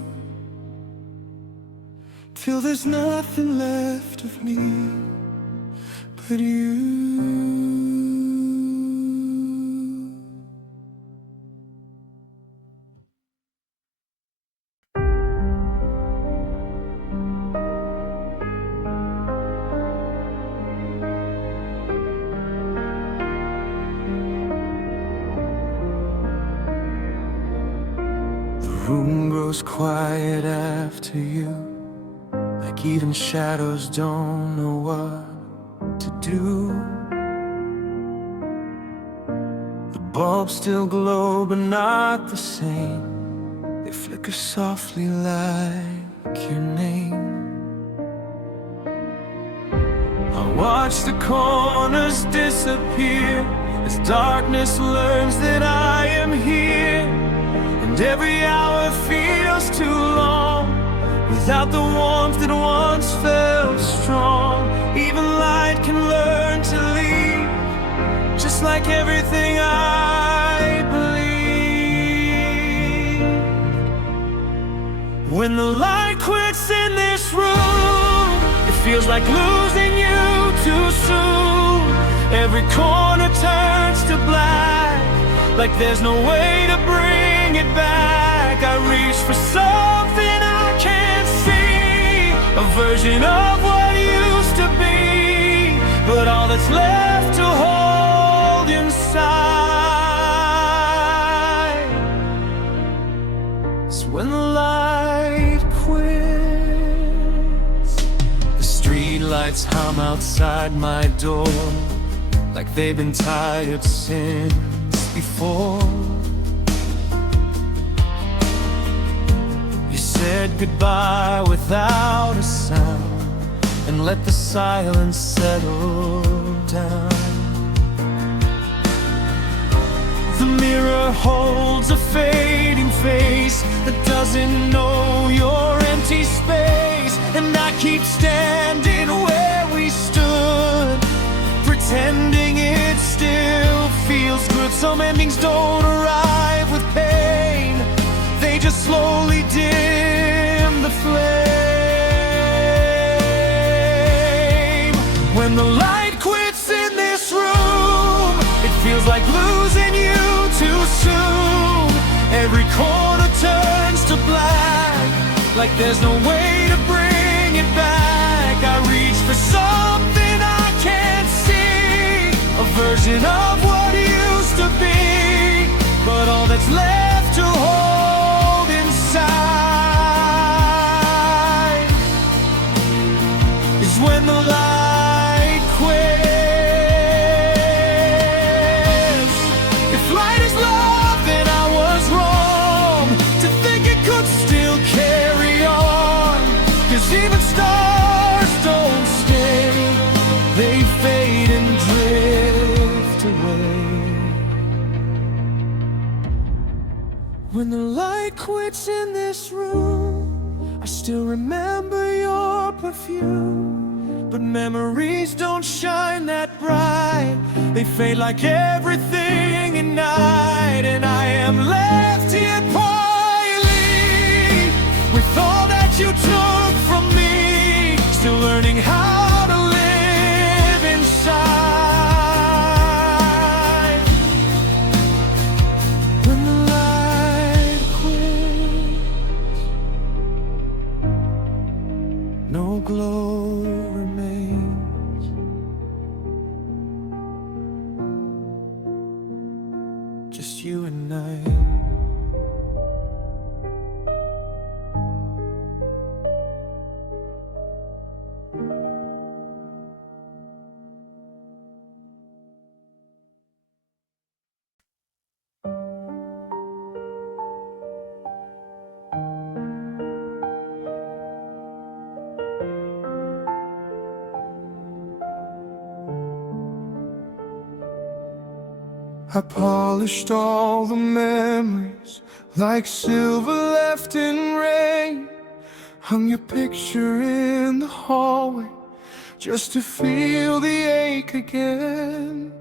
till there's nothing left of me but you. The room grows quiet after you, like even shadows don't know what to do. The bulbs still glow, but not the same. They flicker softly like your name. I watch the corners disappear as darkness learns that I am here. And every hour feels too long without the warmth that once felt strong. Even light can learn to leave, just like everything I believe. When the light quits in this room, it feels like losing you too soon. Every corner turns to black, like there's no way to bring it back. I reach for something I can't see, a version of what used to be, but all that's left to hold inside is when the light quits. The street lights hum outside my door, like they've been tired since before. You said goodbye without a sound and let the silence settle down. The mirror holds a fading face that doesn't know your empty space. And I keep standing where we stood, pretending it still feels good. Some endings don't arrive with pain, they just slowly dim the flame. When the light quits in this room, it feels like losing you too soon. Every corner turns to black, like there's no way to bring it back. I reach for something I can't see, a version of what used to be, but all that's left to hold inside is when the light quits. If light is love, then I was wrong to think it could still carry on. 'Cause even stars don't stay, they fade and drift away. When the light quits in this room, I still remember your perfume, but memories don't shine that bright. They fade like everything at night, and I am left here quietly with all that you took from me, still learning how to live inside. When the light quits, no glow remains. Just you and I. I polished all the memories like silver left in rain. Hung your picture in the hallway just to feel the ache again.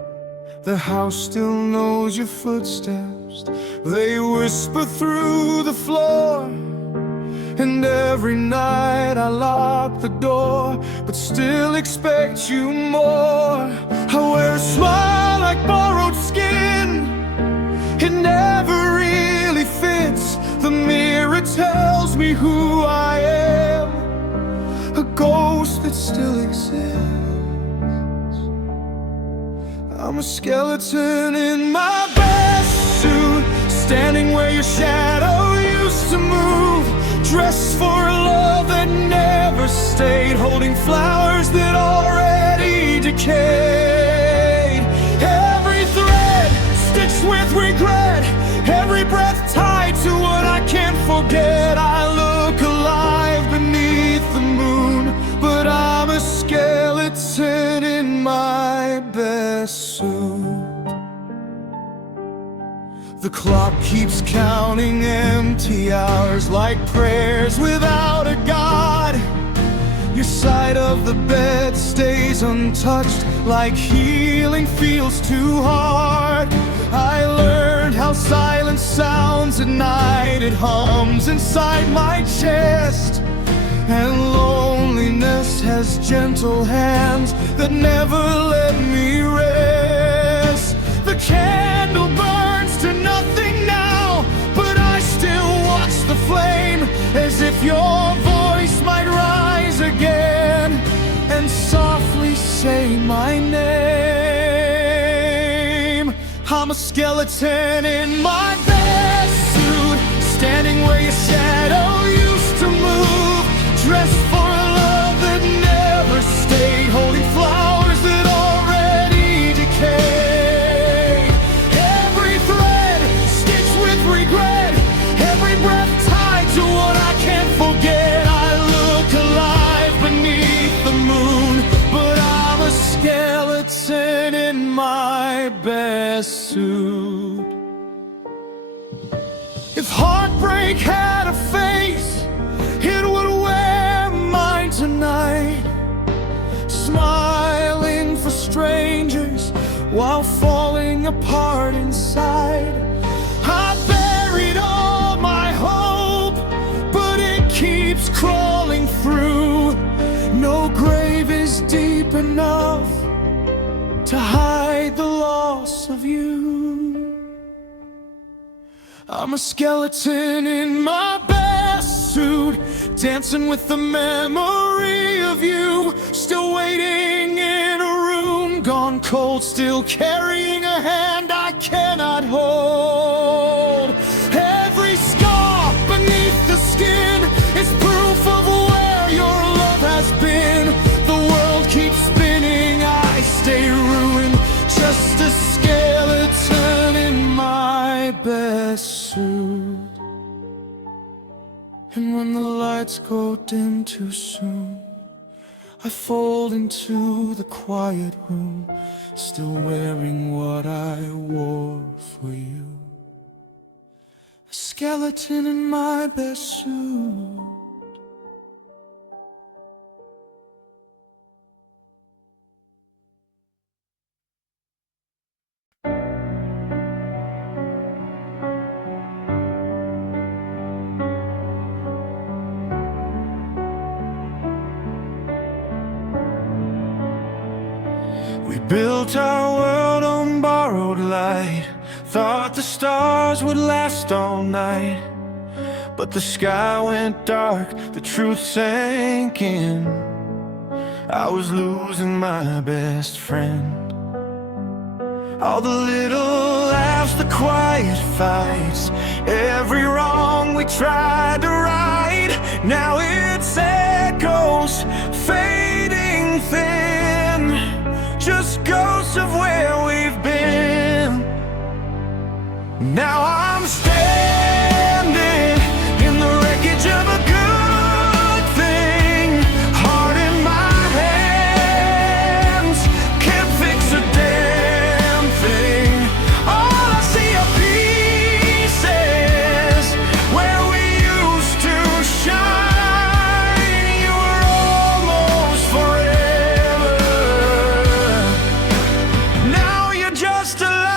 The house still knows your footsteps, they whisper through the floor. And every night I lock the door, but still expect you more. I wear a smile like borrowed skin, it never really fits. The mirror tells me who I am, a ghost that still exists. I'm a skeleton in my best suit, standing where your shadow used to move. Dressed for a love that never stayed, holding flowers that already decayed. Every thread stitched with regret, every breath tied to what I can't forget. I look alive beneath the moon, but I'm a skeleton in my best suit. The clock keeps counting empty hours like prayers without a God. Your side of the bed stays untouched like healing feels too hard. I learned how silence sounds at night, it hums inside my chest. And loneliness has gentle hands that never let me rest. The candle burns to nothing now, but I still watch the flame, as if your voice might rise again and softly say my name. I'm a skeleton in my best suit, standing where your shadow used to move. Dressed for a love that never stayed, holding flowers that already decay. Every thread stitched with regret, every breath tied to what I can't forget. I look alive beneath the moon, but I'm a skeleton in my best suit. If heartbreak had a face, it would wear mine tonight, smiling for strangers while falling apart inside. I buried all my hope, but it keeps crawling through. No grave is deep enough to hide the loss of you. I'm a skeleton in my best suit, dancing with the memory of you. Still waiting in a room gone cold, still carrying a hand I cannot hold. Every scar beneath the skin is proof of where your love has been. The world keeps spinning, I stay ruined, just a skeleton in my best suit. And when the lights go dim too soon, I fold into the quiet room, still wearing what I wore for you. A skeleton in my best suit. We built our world on borrowed light, thought the stars would last all night. But the sky went dark, the truth sank in. I was losing my best friend. All the little laughs, the quiet fights, every wrong we tried to right, now it's echoes fading thin, just ghosts of where we've been. Now I'm standing in the wreckage of a good thing, heart in my hands, can't fix a damn thing. All I see are pieces where we used to shine. You were almost forever, now you're just alive.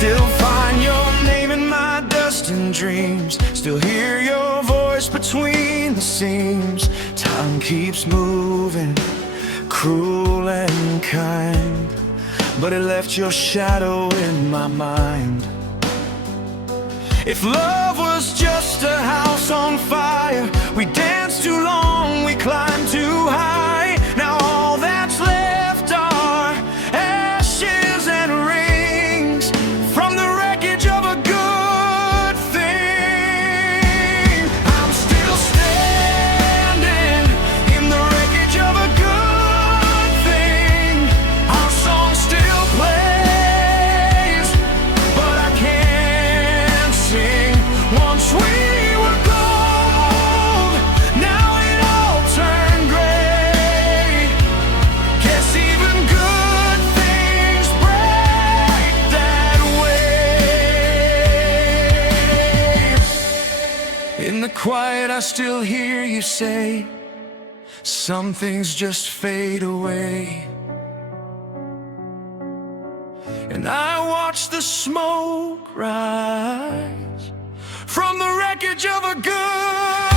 Still find your name in my dust and dreams, still hear your voice between the seams. Time keeps moving, cruel and kind, but it left your shadow in my mind. If love was just a house on fire, we danced too long, we climbed too high. Now all that's left are ashes and rings from the wreckage of a good thing. I'm still standing in the wreckage of a good thing. Our song still plays, but I can't sing. Once we were gold, now it all turned gray. Guess even good things break that way. In the quiet I still hear you say, some things just fade away. And I watch the smoke rise from the wreckage of a good